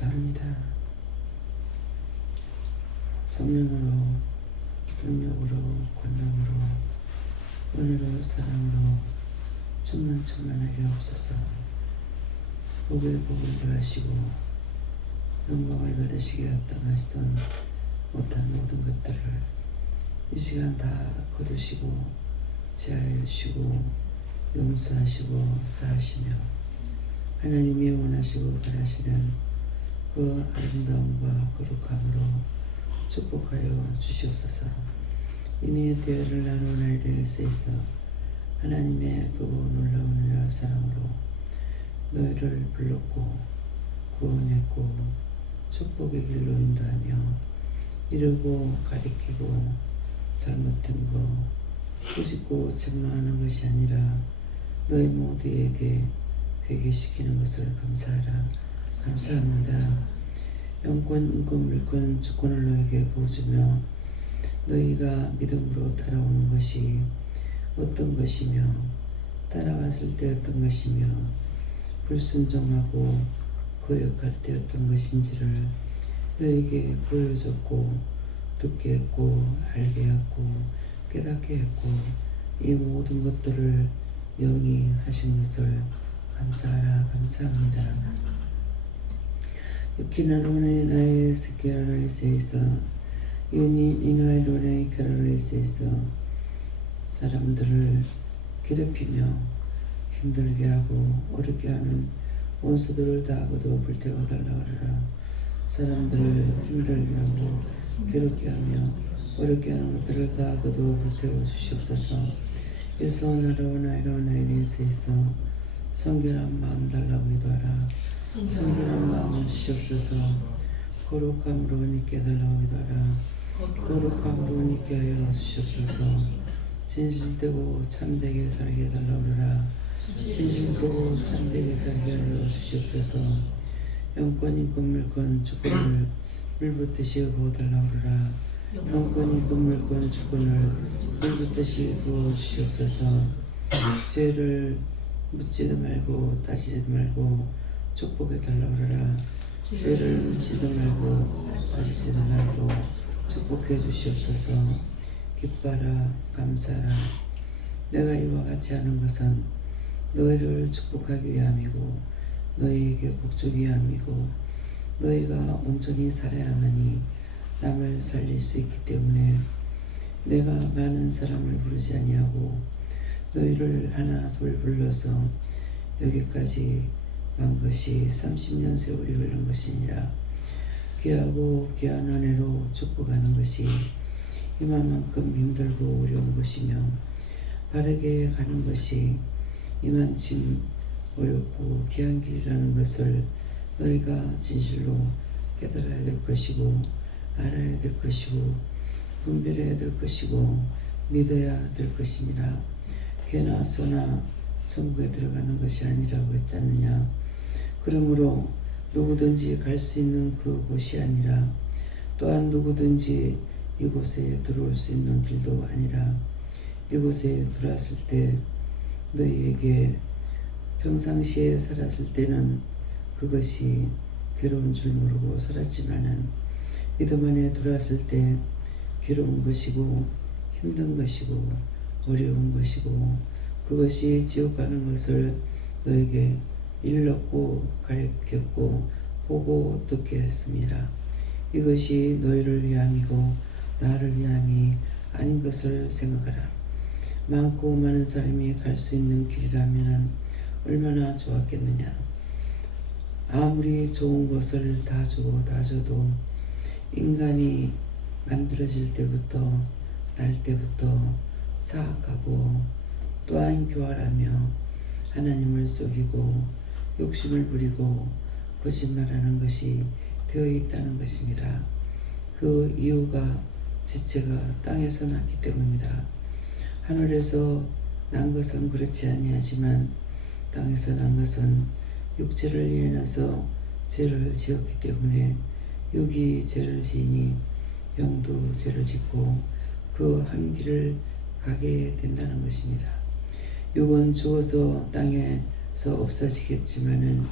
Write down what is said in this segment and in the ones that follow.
감사합니다. 성령으로, 능력으로, 권능으로, 은혜로, 사랑으로 충만하게 없어서 복에 복을 더하시고 영광을 받으시게 합당하시던 못한 모든 것들을 이 시간 다 거두시고 제하여 주시고 용서하시고 사하시며 하나님이 원하시고 바라시는 그 아름다움과 거룩함으로 축복하여 주시옵소서. 이미 대화를 나누는 일에 있어 하나님의 그 놀라운 은혜와 사랑으로 너희를 불렀고 구원했고 축복의 길로 인도하며 이르고 가리키고 잘못된 거 꾸짖고 책망하는 것이 아니라 너희 모두에게 회개시키는 것을 감사하라. 감사합니다. 영권, 은권, 물권, 주권을 너에게 부어주며 너희가 믿음으로 따라오는 것이 어떤 것이며 따라왔을 때 어떤 것이며 불순종하고 거역할 때 어떤 것인지를 너에게 보여줬고 듣게 했고 알게 했고 깨닫게 했고 이 모든 것들을 영이 하신 것을 감사하라. 감사합니다. 키나로네 나의 스케라라이스에서 유니 이나이로네 캐라라이스에서 사람들을 괴롭히며 힘들게 하고 어렵게 하는 원수들을 다 거두어 불태워 달라고 하라. 사람들을 힘들게 하고 괴롭게 하며 어렵게 하는 것들을 다 거두어 불태워 주시옵소서. 예수 나라오나 이로나 이리스에서 성결한 마음 달라고 기도하라. 성결한 마음을 주시옵소서. 거룩함으로 님께 달라고 기도하라. 거룩함으로 님께 하여 주시옵소서. 진실되고 참되게 살게 해달라고 하라. 진실되고 참되게 살게 하여 주시옵소서. 영권, 인권, 물권, 주권을 물붓듯이 부어달라고 하라. 영권, 인권, 물권, 주권을 물붓듯이 부어주시옵소서. 죄를 묻지도 말고 따지지도 말고 축복해달라고 하라. 죄를 묻지도 말고 따지지도 말고 축복해 주시옵소서. 기뻐라. 감사라. 내가 이와 같이 하는 것은 너희를 축복하기 위함이고 너희에게 복주기 위함이고 너희가 온전히 살아야만이 남을 살릴 수 있기 때문에 내가 많은 사람을 부르지 아니하고 너희를 하나 둘 불러서 여기까지 만 것이 30년 세월이 흐른 것이니라. 귀하고 귀한 은혜로 축복하는 것이 이만큼 힘들고 어려운 것이며 바르게 가는 것이 이만큼 어렵고 귀한 길이라는 것을 너희가 진실로 깨달아야 될 것이고 알아야 될 것이고 분별해야 될 것이고 믿어야 될 것이니라. 개나 소나 천국에 들어가는 것이 아니라고 했지 않느냐. 그러므로 누구든지 갈 수 있는 그곳이 아니라 또한 누구든지 이곳에 들어올 수 있는 길도 아니라 이곳에 들어왔을 때 너희에게 평상시에 살았을 때는 그것이 괴로운 줄 모르고 살았지만은 믿음 안에 들어왔을 때 괴로운 것이고 힘든 것이고 어려운 것이고 그것이 지옥 가는 것을 너에게 일렀고 가르쳤고 보고 듣게 했습니다. 이것이 너희를 위함이고 나를 위함이 아닌 것을 생각하라. 많고 많은 사람이 갈 수 있는 길이라면 얼마나 좋았겠느냐. 아무리 좋은 것을 다 주고 다 줘도 인간이 만들어질 때부터 날 때부터 사악하고 또한 교활하며 하나님을 속이고 욕심을 부리고 거짓말하는 것이 되어 있다는 것이니라. 그 이유가 지체가 땅에서 났기 때문이다. 하늘에서 난 것은 그렇지 아니하지만 땅에서 난 것은 육체를 인해서 죄를 지었기 때문에 육이 죄를 지으니 영도 죄를 짓고 그 한 길을 가게 된다는 것입니다. 육은 죽어서 땅에서 없어지겠지만은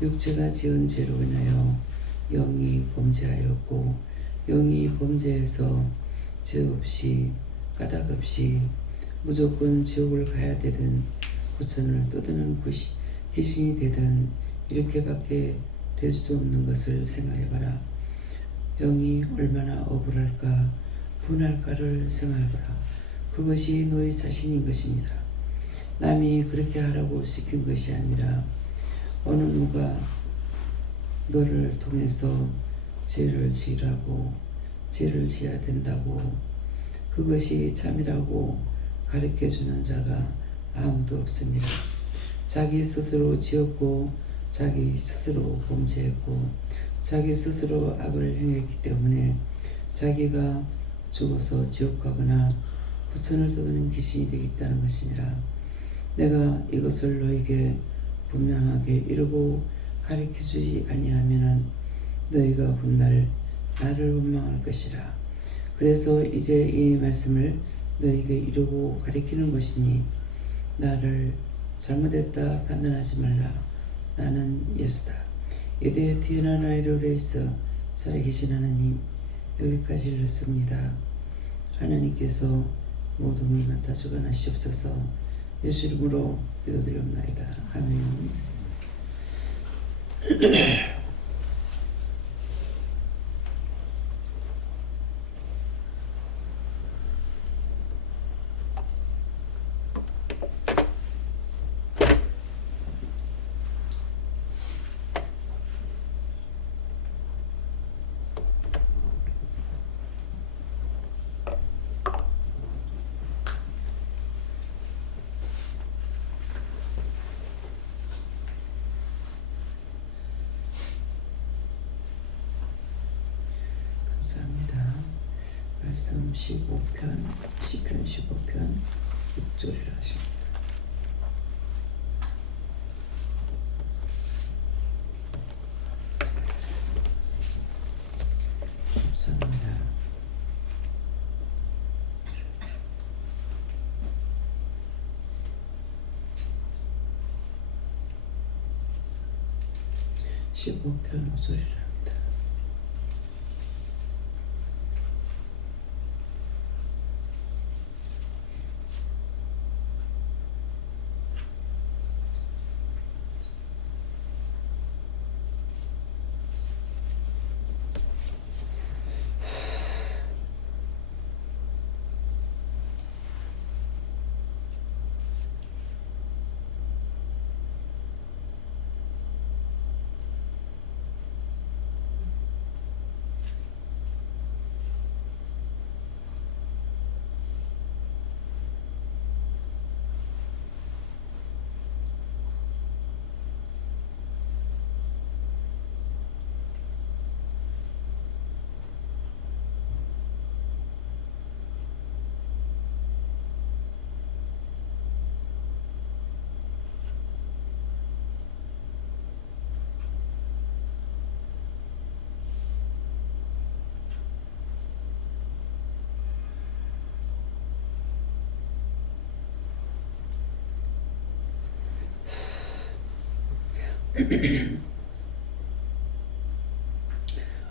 육체가 지은 죄로 인하여 영이 범죄하였고 영이 범죄해서 죄 없이 까닭 없이 무조건 지옥을 가야 되든 구천을 떠드는 귀신이 되든 이렇게밖에 될 수 없는 것을 생각해봐라. 영이 얼마나 억울할까 분할까를 생각해봐라. 그것이 너희 자신인 것입니다. 남이 그렇게 하라고 시킨 것이 아니라 어느 누가 너를 통해서 죄를 지으라고 죄를 지어야 된다고 그것이 참이라고 가르쳐주는 자가 아무도 없습니다. 자기 스스로 지었고 자기 스스로 범죄했고 자기 스스로 악을 행했기 때문에 자기가 죽어서 지옥 가거나 구천을 떠드는 귀신이 되겠다는 것이니라. 내가 이것을 너에게 분명하게 이루고 가르쳐주지 아니하면 너희가 훗날 나를 원망할 것이라. 그래서 이제 이 말씀을 너희에게 이루고 가르치는 것이니 나를 잘못했다 판단하지 말라. 나는 예수다. 이에 뛰어난 아이를 위해서 살아계신 하나님, 여기까지 읽었습니다. 하나님께서 모든 걸 맡아 주관하시옵소서. 예수 이름으로 기도드리옵나이다. 아멘. 감사합니다. 말씀 15편, 시편 15편 6절이라 하십니다. 감사합니다. (15편) 5절이라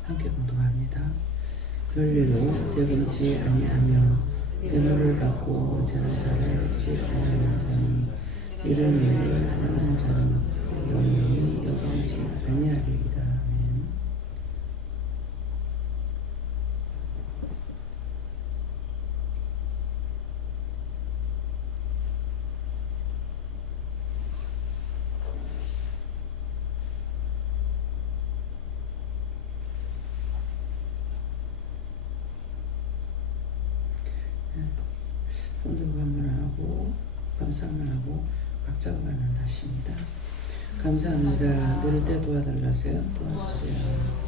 함께 봉독합니다. 별일로 되금치 아니하며 뇌물을 받고 죄는 자를 잊지 아니하는 자니 이런 일을 하는 자는 영원히 여김치 아니하리이다. 아멘. 손들고 한번 하고 감사만 하고 각자가 받는 다시입니다. 감사합니다. 내릴 때 도와달라세요. 도와주세요.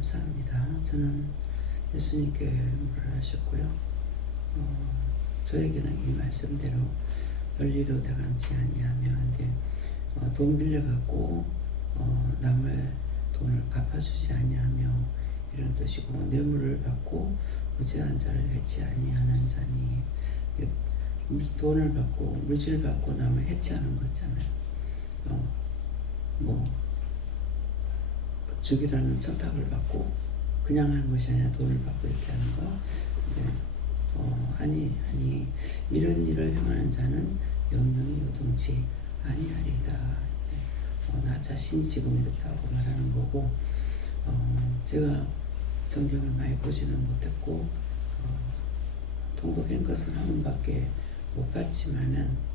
감사합니다. 저는 예수님께 물을 하셨고요. 저에게는 이 말씀대로 권리로 대감치 아니하며 이제 돈 빌려갖고 남의 돈을 갚아주지 아니하며 이런 뜻이고, 뇌물을 받고 무죄한 자를 해치 아니하는 자니, 돈을 받고 물질 받고 남을 해치하는 거 있잖아요. 죽이라는 청탁을 받고 그냥 하는 것이 아니라 돈을 받고 이렇게 하는 거. 아니 이런 일을 행하는 자는 영영이 요동치 아니하리다. 나 자신이 지금 이렇다고 말하는 거고, 제가 성경을 많이 보지는 못했고 통독한 것은 한 번밖에 못 봤지만은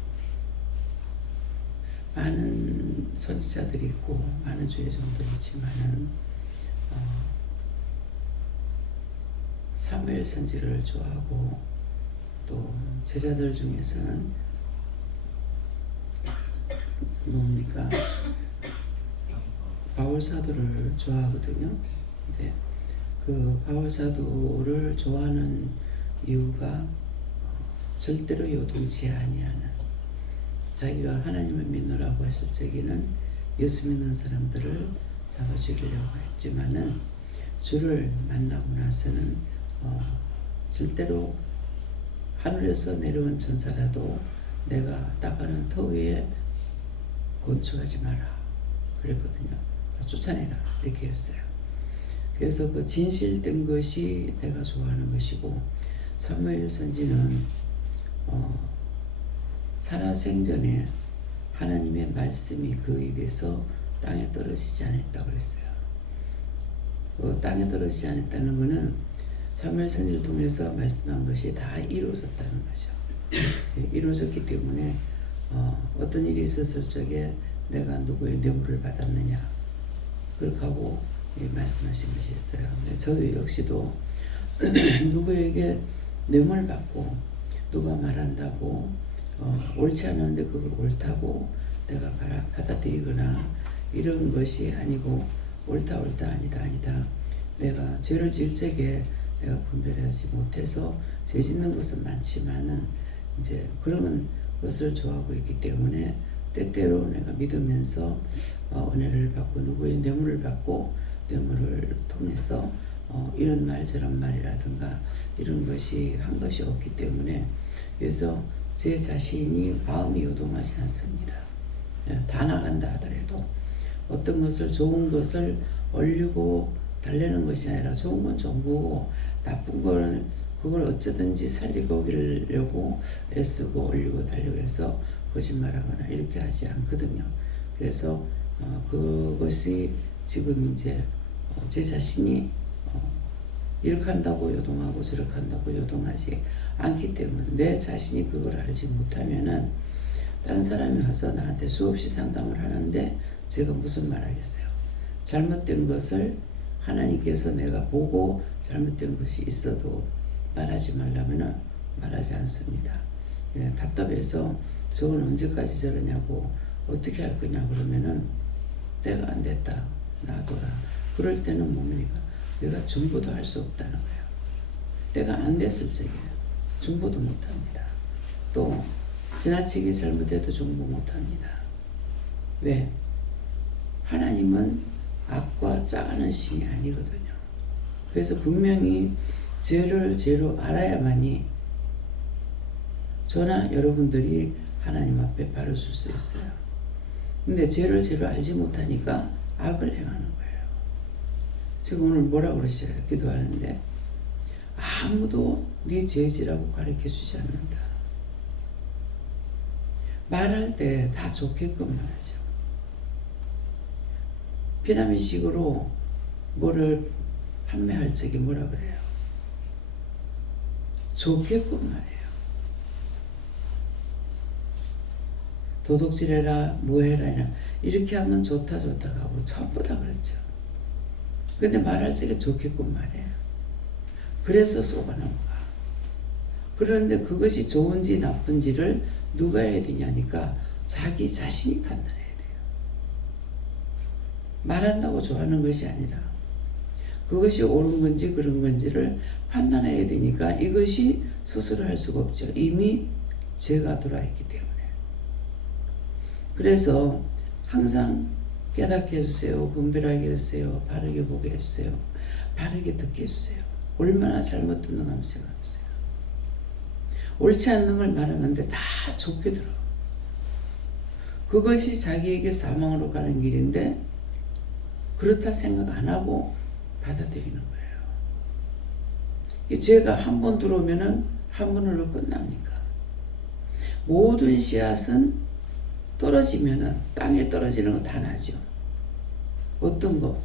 많은 선지자들이 있고 많은 주의 종들이 있지만은 사무엘 선지를 좋아하고, 또 제자들 중에서는 뭡니까 바울 사도를 좋아하거든요. 근데 그 바울 사도를 좋아하는 이유가 절대로 요동치 아니하는, 자기가 하나님을 믿노라고 했을 적에는 예수 믿는 사람들을 잡아 죽이려고 했지만은 주를 만나고 나서는 절대로 하늘에서 내려온 천사라도 내가 따가는 터 위에 건축하지 마라 그랬거든요. 쫓아내라 이렇게 했어요. 그래서 그 진실된 것이 내가 좋아하는 것이고, 사무엘 선지는 살아생전에 하나님의 말씀이 그 입에서 땅에 떨어지지 않았다고 그랬어요. 그 땅에 떨어지지 않았다는 것은 사무엘 선지를 통해서 말씀한 것이 다 이루어졌다는 거죠. 이루어졌기 때문에 어떤 일이 있었을 적에 내가 누구의 뇌물을 받았느냐 그렇게 하고 말씀하신 것이 있어요. 저도 역시도 누구에게 뇌물 받고 누가 말한다고 옳지 않은데 그걸 옳다고 내가 받아들이거나 이런 것이 아니고, 옳다 아니다 내가 죄를 지을 적에 내가 분별하지 못해서 죄 짓는 것은 많지만은 이제 그런 것을 좋아하고 있기 때문에 때때로 내가 믿으면서 은혜를 받고 누구의 뇌물을 받고 뇌물을 통해서 이런 말 저런 말이라든가 이런 것이 한 것이 없기 때문에, 그래서 제 자신이 마음이 요동하지 않습니다. 다 나간다 하더라도 어떤 것을 좋은 것을 올리고 달래는 것이 아니라, 좋은 건 좋은 거고 나쁜 거는 그걸 어쩌든지 살리고 오기려고 애쓰고 올리고 달리고 해서 거짓말하거나 이렇게 하지 않거든요. 그래서 그것이 지금 이제 제 자신이 이렇게 한다고 요동하고 저렇게 한다고 요동하지 않기 때문에, 내 자신이 그걸 알지 못하면은 딴 사람이 와서 나한테 수없이 상담을 하는데 제가 무슨 말 하겠어요. 잘못된 것을 하나님께서 내가 보고 잘못된 것이 있어도 말하지 말라면은 말하지 않습니다. 답답해서 저건 언제까지 저러냐고 어떻게 할 거냐 그러면은 때가 안 됐다 놔둬라. 그럴 때는 뭡니까? 내가 중보도 할 수 없다는 거예요. 때가 안 됐을 적에 중보도 못합니다. 또 지나치게 잘못해도 중보 못합니다. 왜? 하나님은 악과 짜가는 신이 아니거든요. 그래서 분명히 죄를 죄로 알아야만이 저나 여러분들이 하나님 앞에 바로 설 수 있어요. 근데 죄를 죄로 알지 못하니까 악을 행하는 거예요. 지금 오늘 뭐라고 그러셔요? 기도하는데 아무도 네 죄지라고 가르쳐 주지 않는다. 말할 때 다 좋게끔 말하죠. 피라미식으로 뭐를 판매할 적에 뭐라 그래요? 좋게끔 말해요. 도둑질해라 뭐해라 이렇게 하면 좋다 하고 전부 다 그렇죠. 근데 말할 적에 좋게끔 말해요. 그래서 속아넘어가. 그런데 그것이 좋은지 나쁜지를 누가 해야 되냐니까 자기 자신이 판단해야 돼요. 말한다고 좋아하는 것이 아니라 그것이 옳은 건지 그런 건지를 판단해야 되니까 이것이 스스로 할 수가 없죠. 이미 죄가 들어있기 때문에. 그래서 항상 깨닫게 해주세요. 분별하게 해주세요. 바르게 보게 해주세요. 바르게 듣게 해주세요. 얼마나 잘못 듣는가 한번 생각해보세요. 옳지 않는 걸 말하는데 다 좋게 들어. 그것이 자기에게 사망으로 가는 길인데 그렇다 생각 안 하고 받아들이는 거예요. 이 죄가 한 번 들어오면은 한 번으로 끝납니까? 모든 씨앗은 떨어지면은 땅에 떨어지는 거 다 나죠. 어떤 거?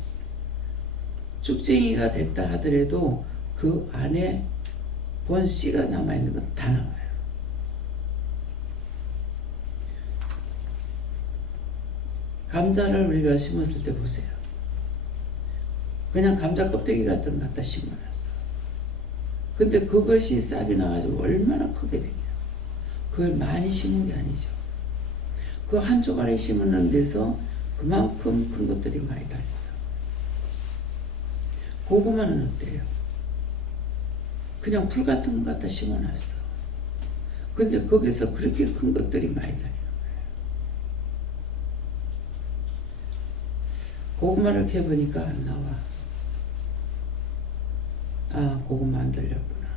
쭉쟁이가 됐다 하더라도 그 안에 본 씨가 남아있는 건 다 나와요. 감자를 우리가 심었을 때 보세요. 그냥 감자 껍데기 같은 거 갖다 심어놨어. 근데 그것이 싹이 나가지고 얼마나 크게 되냐. 그걸 많이 심은 게 아니죠. 그 한 조각에 심는 데서 그만큼 큰 것들이 많이 달립니다. 고구마는 어때요? 그냥 풀 같은 거 갖다 심어놨어. 근데 거기서 그렇게 큰 것들이 많이 달리는 거예요. 고구마를 캐보니까 안 나와. 아, 고구마 안 달렸구나.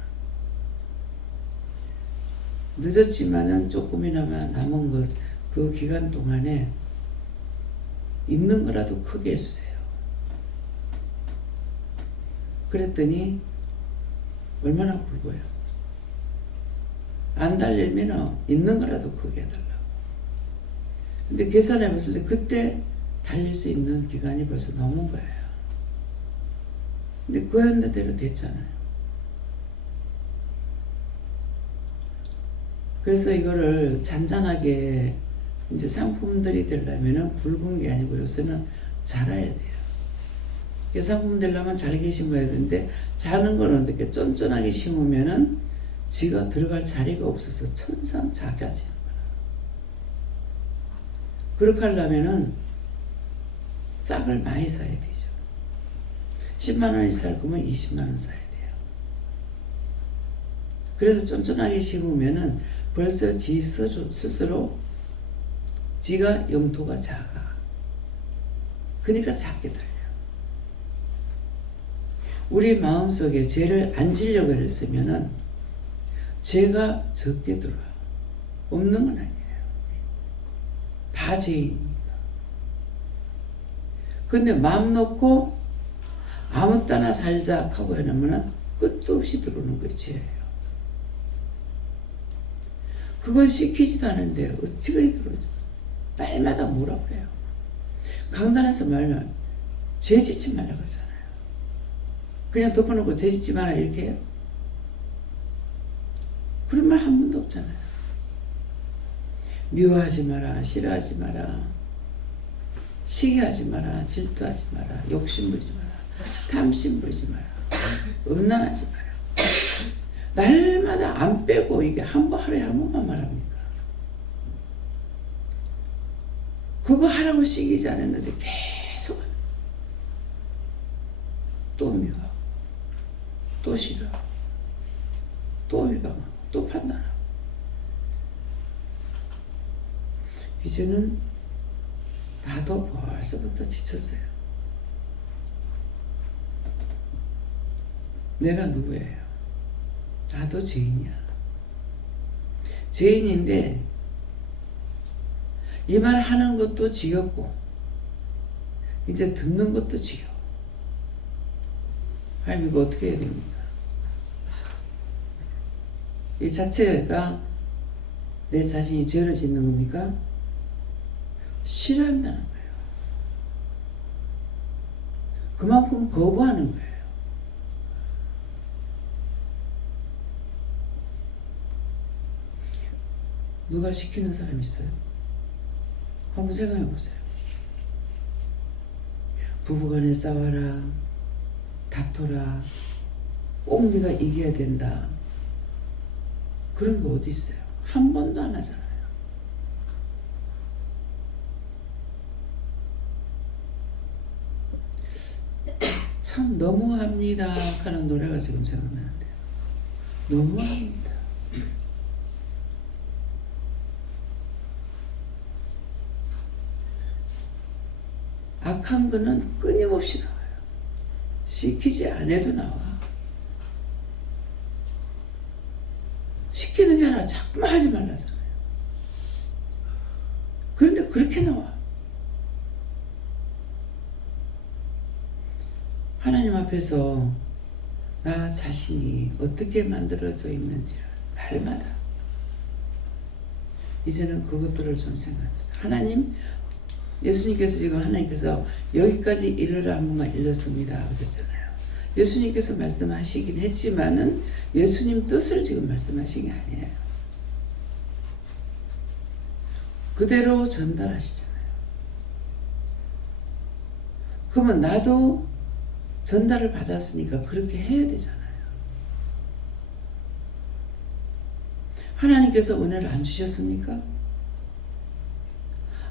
늦었지만은 조금이나마 남은 것, 그 기간 동안에 있는 거라도 크게 해주세요. 그랬더니 얼마나 굵어요. 안 달리면 있는 거라도 크게 해달라고. 근데 계산해 봤을 때 그때 달릴 수 있는 기간이 벌써 넘은 거예요. 근데 그 한대로 됐잖아요. 그래서 이거를 잔잔하게 이제 상품들이 되려면은 굵은 게 아니고 요새는 자라야 돼요. 상품 되려면 잘게 심어야 되는데 자는 거는 이렇게 쫀쫀하게 심으면은 지가 들어갈 자리가 없어서 천상 작아지는 거야. 그렇게 하려면은 싹을 많이 사야 되죠. 10만 원이 살 거면 20만 원 사야 돼요. 그래서 쫀쫀하게 심으면은 벌써 지 스스로 지가 영토가 작아. 그러니까 작게 달려. 우리 마음속에 죄를 안 지려고 했으면은 죄가 적게 들어와. 없는 건 아니에요. 다 죄입니다. 근데 마음 놓고 아무 때나 살자 하고 해놓으면 끝도 없이 들어오는 게 죄예요. 그걸 시키지도 않은데 어찌 그리 들어오죠. 날마다 뭐라고 그래요. 강단에서 말면 죄 짓지 말라고 하잖아요. 그냥 덮어놓고 죄 짓지 마라 이렇게 해요. 그런 말 한 번도 없잖아요. 미워하지 마라, 싫어하지 마라, 시기하지 마라, 질투하지 마라, 욕심 부리지 마라, 탐심 부리지 마라, 음란하지 마라. 날마다 안 빼고 이게 하루에 한 번만 말합니까? 그거 하라고 시키지 않았는데 계속 또 미워하고 또 싫어하고 또 비방하고 또 판단하고. 이제는 나도 벌써부터 지쳤어요. 내가 누구예요? 나도 죄인이야. 죄인인데 이 말 하는 것도 지겹고 이제 듣는 것도 지겨워. 하나님 이거 어떻게 해야 됩니까? 이 자체가 내 자신이 죄를 짓는 겁니까? 싫어한다는 거예요. 그만큼 거부하는 거예요. 누가 시키는 사람 있어요? 한번 생각해 보세요. 부부간에 싸워라, 다퉈라, 꼭 네가 이겨야 된다. 그런 거 어디 있어요? 한 번도 안 하잖아요. 참 너무합니다 하는 노래가 지금 생각나는데요. 너무합니다. 악한 거는 끊임없이 나와요. 시키지 않아도 나와. 시키는 게 아니라 자꾸만 하지 말라잖아요. 그런데 그렇게 나와. 하나님 앞에서 나 자신이 어떻게 만들어져 있는지 날마다 이제는 그것들을 좀 생각해보세요. 하나님, 예수님께서 지금 하나님께서 여기까지 이르라 한 번만 일렀습니다 그랬잖아요. 예수님께서 말씀하시긴 했지만은 예수님 뜻을 지금 말씀하신 게 아니에요. 그대로 전달하시잖아요. 그러면 나도 전달을 받았으니까 그렇게 해야 되잖아요. 하나님께서 은혜를 안 주셨습니까?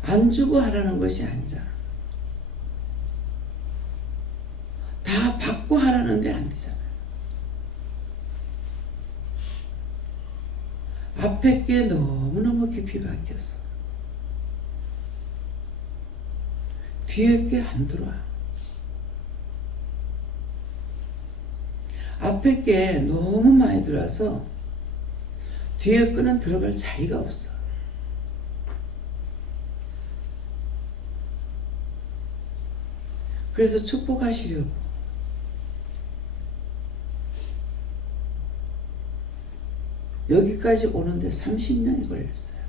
안 주고 하라는 것이 아니라 다 받고 하라는데 안 되잖아요. 앞에 게 너무너무 깊이 박혔어. 뒤에 게 안 들어와. 앞에 게 너무 많이 들어와서 뒤에 거는 들어갈 자리가 없어. 그래서 축복하시려고 여기까지 오는데 30년이 걸렸어요.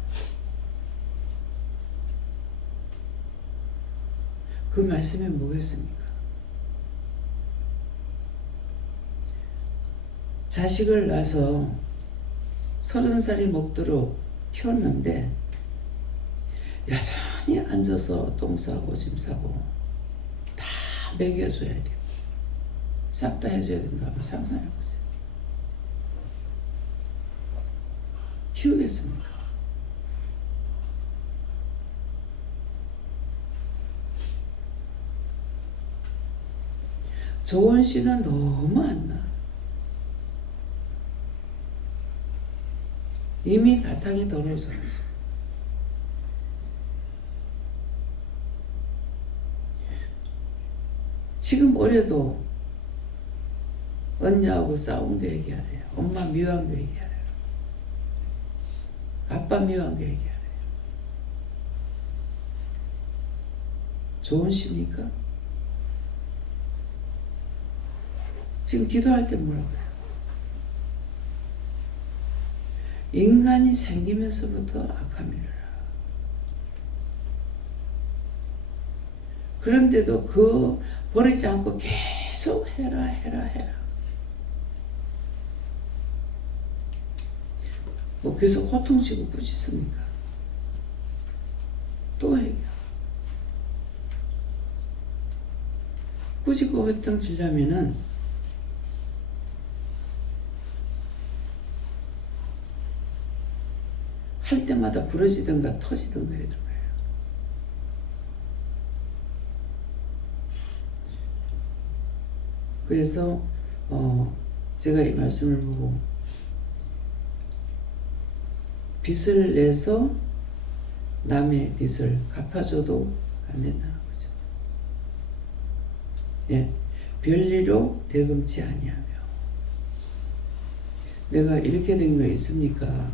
그 말씀이 뭐겠습니까? 자식을 낳아서 30살이 먹도록 키웠는데 여전히 앉아서 똥 싸고 짐 싸고 다 먹여줘야 돼요. 싹 다 해줘야 된다 한번 상상해보세요. 키우겠습니까? 조원 씨는 너무 안 나. 이미 바탕이 더러워져 있어. 지금 올해도 언니하고 싸운 거 얘기하래요. 엄마 미워한 거 얘기하래요. 아빠 미워한 거 얘기하래요. 좋은 시입니까? 지금 기도할 때 뭐라고 해요? 인간이 생기면서부터 악함이라. 그런데도 그 버리지 않고 계속 해라. 뭐 계속 호통치고 꾸짖습니까? 또 해요. 꾸짖고 호통치려면은 할 때마다 부러지든가 터지든가 해야 돼요. 그래서 제가 이 말씀을 보고 빚을 내서 남의 빚을 갚아줘도 안 된다는 거죠. 예, 별리로 대금치 아니하며. 내가 이렇게 된 거 있습니까?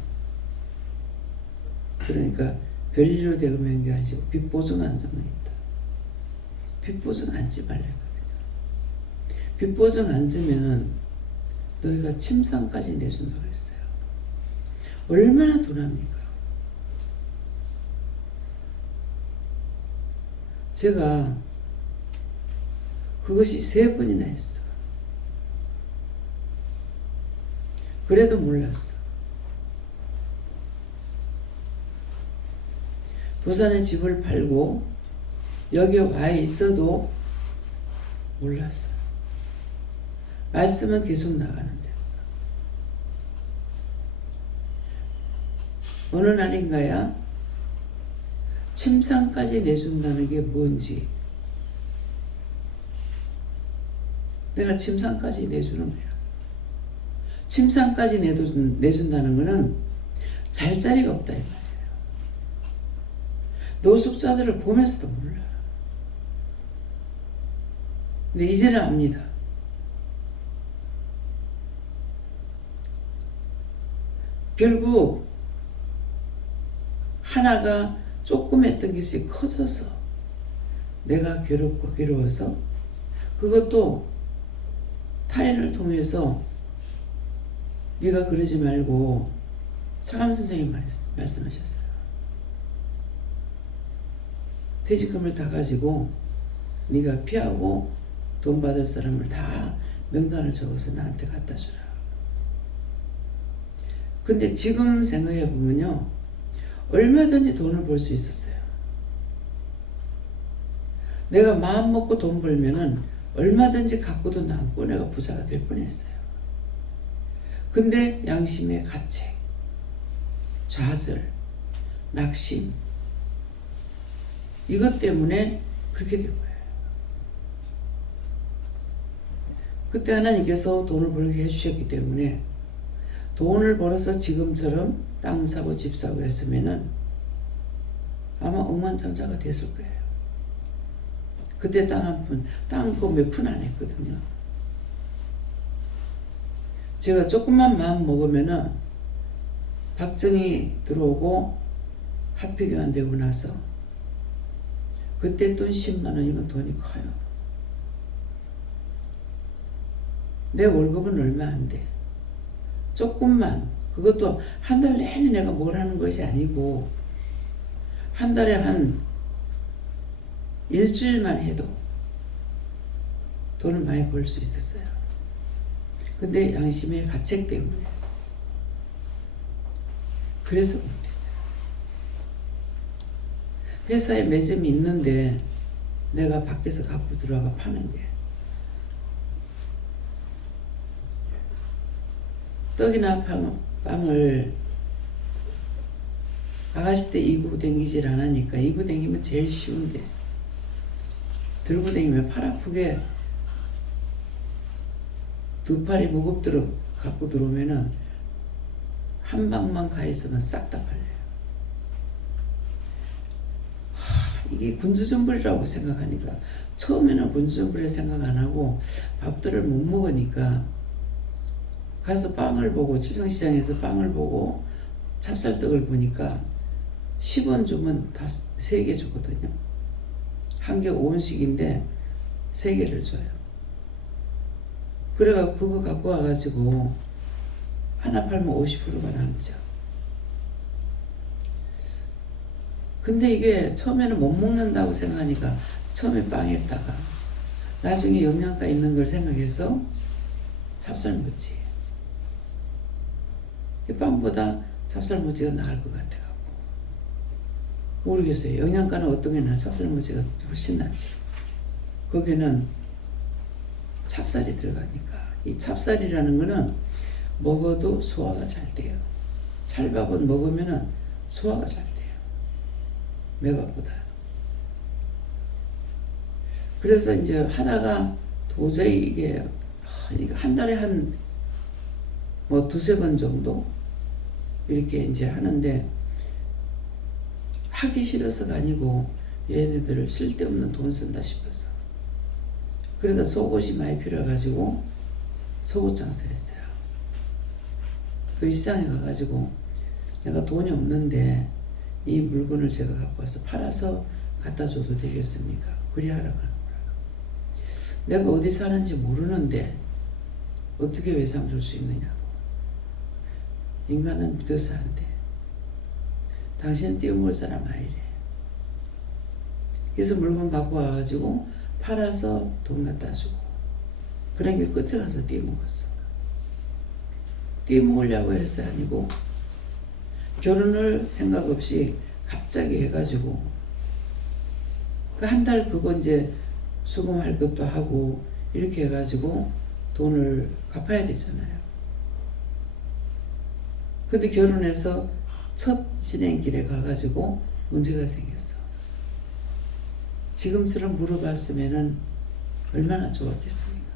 그러니까 별리로 대금한 게 아니고 빚 보증한 점은 있다. 빚 보증 앉지 말라 했거든요. 빚 보증 앉으면은 너희가 침상까지 내준다고 했어요. 얼마나 둔합니까? 제가 그것이 3번이나 했어. 그래도 몰랐어. 부산에 집을 팔고 여기 와 있어도 몰랐어. 말씀은 계속 나가는데 어느 날인가야 침상까지 내준다는 게 뭔지 내가 침상까지 내주는 거야. 침상까지 내준다는 거는 잘 자리가 없다 이 말이에요. 노숙자들을 보면서도 몰라. 근데 이제는 압니다. 결국 하나가 조금 했던 것이 커져서 내가 괴롭고 괴로워서 그것도 타인을 통해서 네가 그러지 말고 차감 선생님 말씀하셨어요. 퇴직금을 다 가지고 네가 피하고 돈 받을 사람을 다 명단을 적어서 나한테 갖다 주라. 근데 지금 생각해 보면요, 얼마든지 돈을 벌 수 있었어요. 내가 마음 먹고 돈 벌면은 얼마든지 갖고도 남고 내가 부자가 될 뻔했어요. 근데 양심의 가책, 좌절, 낙심, 이것 때문에 그렇게 된 거예요. 그때 하나님께서 돈을 벌게 해주셨기 때문에 돈을 벌어서 지금처럼 땅 사고 집 사고 했으면은 아마 억만장자가 됐을 거예요. 그때 땅 한 푼, 땅 그거 몇 푼 안 했거든요. 제가 조금만 마음 먹으면은 박정희 들어오고 합의 교환되고 나서 그때 돈 10만 원이면 돈이 커요. 내 월급은 얼마 안 돼. 조금만, 그것도 한 달 내내 내가 뭘 하는 것이 아니고 한 달에 한 일주일만 해도 돈을 많이 벌 수 있었어요. 근데 양심의 가책 때문에 그래서 못했어요. 회사에 매점이 있는데 내가 밖에서 갖고 들어와가 파는 게 떡이나 빵을 아가씨 때 이고 댕기질 않으니까 이고 댕기면 제일 쉬운데 들고 댕기면 팔 아프게 두 팔이 무겁도록 갖고 들어오면은 한 방만 가 있으면 싹 다 팔려요. 이게 군주전불이라고 생각하니까 처음에는 군주전불에 생각 안 하고 밥들을 못 먹으니까 가서 빵을 보고 칠성시장에서 빵을 보고 찹쌀떡을 보니까 10원 주면 다 3개 주거든요. 한 개 5원씩인데 3개를 줘요. 그래가 그거 갖고 와가지고 하나 팔면 50%가 남죠. 근데 이게 처음에는 못 먹는다고 생각하니까 처음에 빵에다가 나중에 영양가 있는 걸 생각해서 찹쌀무치. 빵보다 찹쌀무치가 나을 것 같아갖고 모르겠어요. 영양가는 어떤 게 나? 찹쌀무치가 훨씬 낫지. 거기는 찹쌀이 들어가니까. 이 찹쌀이라는 거는 먹어도 소화가 잘 돼요. 찰밥은 먹으면은 소화가 잘 돼요. 매밥보다. 그래서 이제 하다가 도저히 이게 한 달에 한 뭐 2-3번 정도 이렇게 이제 하는데 하기 싫어서가 아니고 얘네들을 쓸데없는 돈 쓴다 싶어서 그러다 속옷이 많이 필요해가지고 속옷 장사했어요. 그 시장에 가가지고 내가 돈이 없는데 이 물건을 제가 갖고 와서 팔아서 갖다 줘도 되겠습니까? 그리 하라고 하는 거라. 내가 어디 사는지 모르는데 어떻게 외상 줄 수 있느냐고. 인간은 믿어서 안 돼. 당신은 띄워먹을 사람 아니래. 그래서 물건 갖고 와가지고 팔아서 돈 갖다 주고 그런 게 끝에 가서 띄워먹었어. 띄워먹으려고 해서 아니고 결혼을 생각 없이 갑자기 해가지고 그 한 달 그거 이제 수금할 것도 하고 이렇게 해가지고 돈을 갚아야 되잖아요. 근데 결혼해서 첫 진행길에 가가지고 문제가 생겼어. 지금처럼 물어봤으면은 얼마나 좋았겠습니까?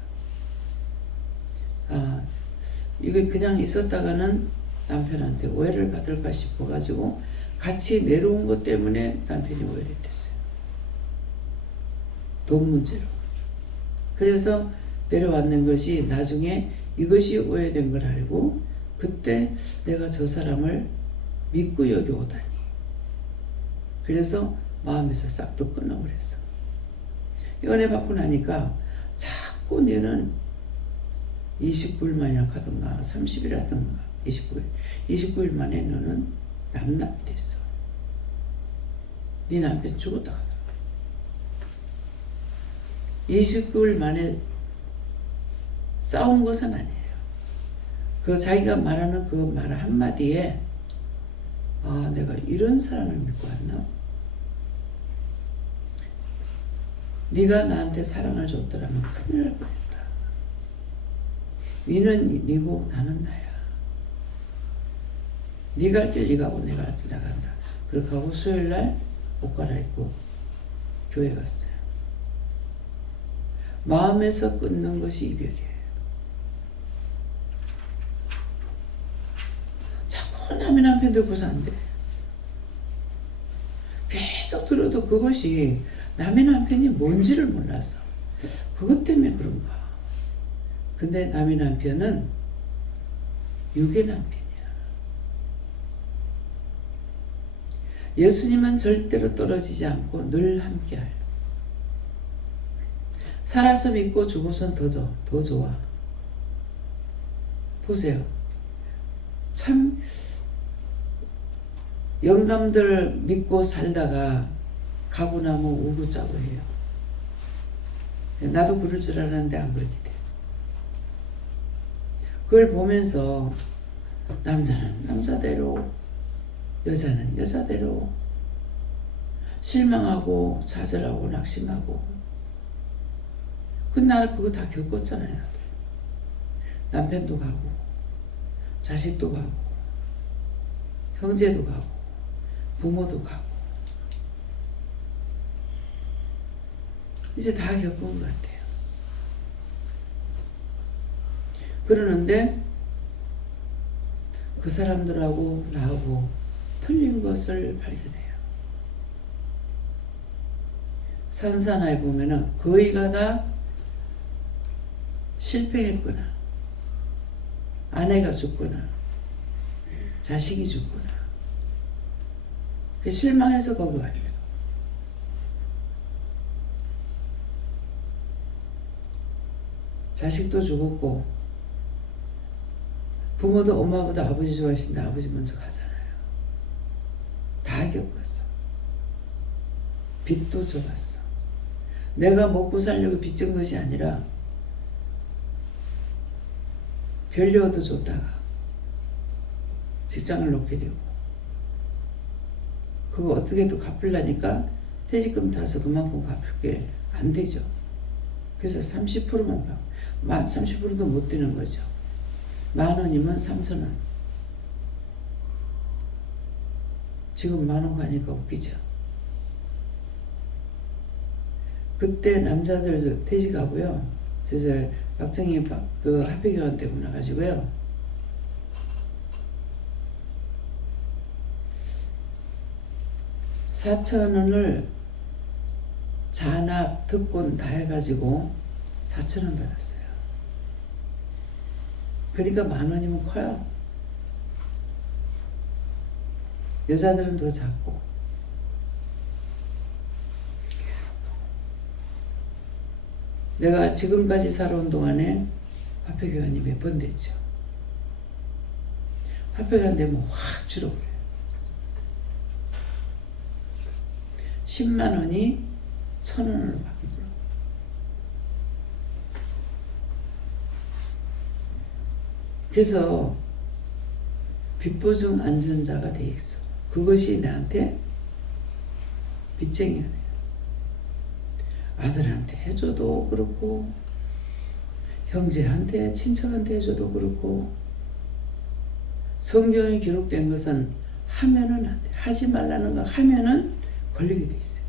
이거 그냥 있었다가는 남편한테 오해를 받을까 싶어가지고 같이 내려온 것 때문에 남편이 오해를 됐어요. 돈 문제로. 그래서 내려왔는 것이 나중에 이것이 오해된 걸 알고 그때 내가 저 사람을 믿고 여기 오다니. 그래서 마음에서 싹도 끊어버렸어. 연애 받고 나니까 자꾸 얘는 29일 만이나 가든가 30일 하든가 29일 만에 너는 남남이 됐어. 네 남편 죽었다 하더라. 29일 만에 싸운 것은 아니에요. 그 자기가 말하는 그 말 한마디에 아, 내가 이런 사람을 믿고 왔나? 네가 나한테 사랑을 줬더라면 큰일 날 뻔했다. 니는 니고 나는 나야. 네 갈 길 네가 가고 내가 갈 길 내가 간다. 그렇게 하고 수요일날 옷 갈아입고 교회 갔어요. 마음에서 끊는 것이 이별이에요. 자꾸 남의 남편 듣고 산대. 계속 들어도 그것이 남의 남편이 뭔지를 몰라서 그것 때문에 그런가. 근데 남의 남편은 육의 남편이야. 예수님은 절대로 떨어지지 않고 늘 함께할. 살아서 믿고 죽어선 더 좋아. 보세요. 참 영감들 믿고 살다가 가고 나면 우고 짜고 해요. 나도 그럴 줄 알았는데 안 그렇게 돼. 그걸 보면서 남자는 남자대로 여자는 여자대로 실망하고 좌절하고 낙심하고 근데 나는 그거 다 겪었잖아요. 나도. 남편도 가고 자식도 가고 형제도 가고 부모도 가고 이제 다 겪은 것 같아요. 그러는데 그 사람들하고 나하고 틀린 것을 발견해요. 산사나에 보면은 거의가 다 실패했거나 아내가 죽거나 자식이 죽거나 그 실망해서 거기 와요. 자식도 죽었고 부모도 엄마보다 아버지 좋아하신데 아버지 먼저 가잖아요. 다 겪었어. 빚도 져봤어. 내가 먹고 살려고 빚진 것이 아니라 별려도 줬다가 직장을 놓게 되고 그거 어떻게 또 갚으려니까 퇴직금 타서 그만큼 갚을 게 안 되죠. 그래서 30%만 받고 30%도 못 되는 거죠. 10,000원이면 3,000원. 지금 10,000원 가니까 웃기죠. 그때 남자들 퇴직하고요. 저 박정희 그 합의교환 때문에 나가지고요. (4,000원을) 잔압, 특권 다 해가지고 4,000원 받았어요. 그러니까 10,000원이면 커요. 여자들은 더 작고. 내가 지금까지 살아온 동안에 화폐교환이 몇 번 됐죠. 화폐교환 되면 확 줄어버려요. 10만 원이 1,000원으로 바뀌고. 그래서 빚보증 안전자가 돼 있어. 그것이 나한테 빚쟁이야. 아들한테 해줘도 그렇고 형제한테 친척한테 해줘도 그렇고 성경에 기록된 것은 하면은 안 돼. 하지 말라는 거 하면은 걸리게 돼 있어요.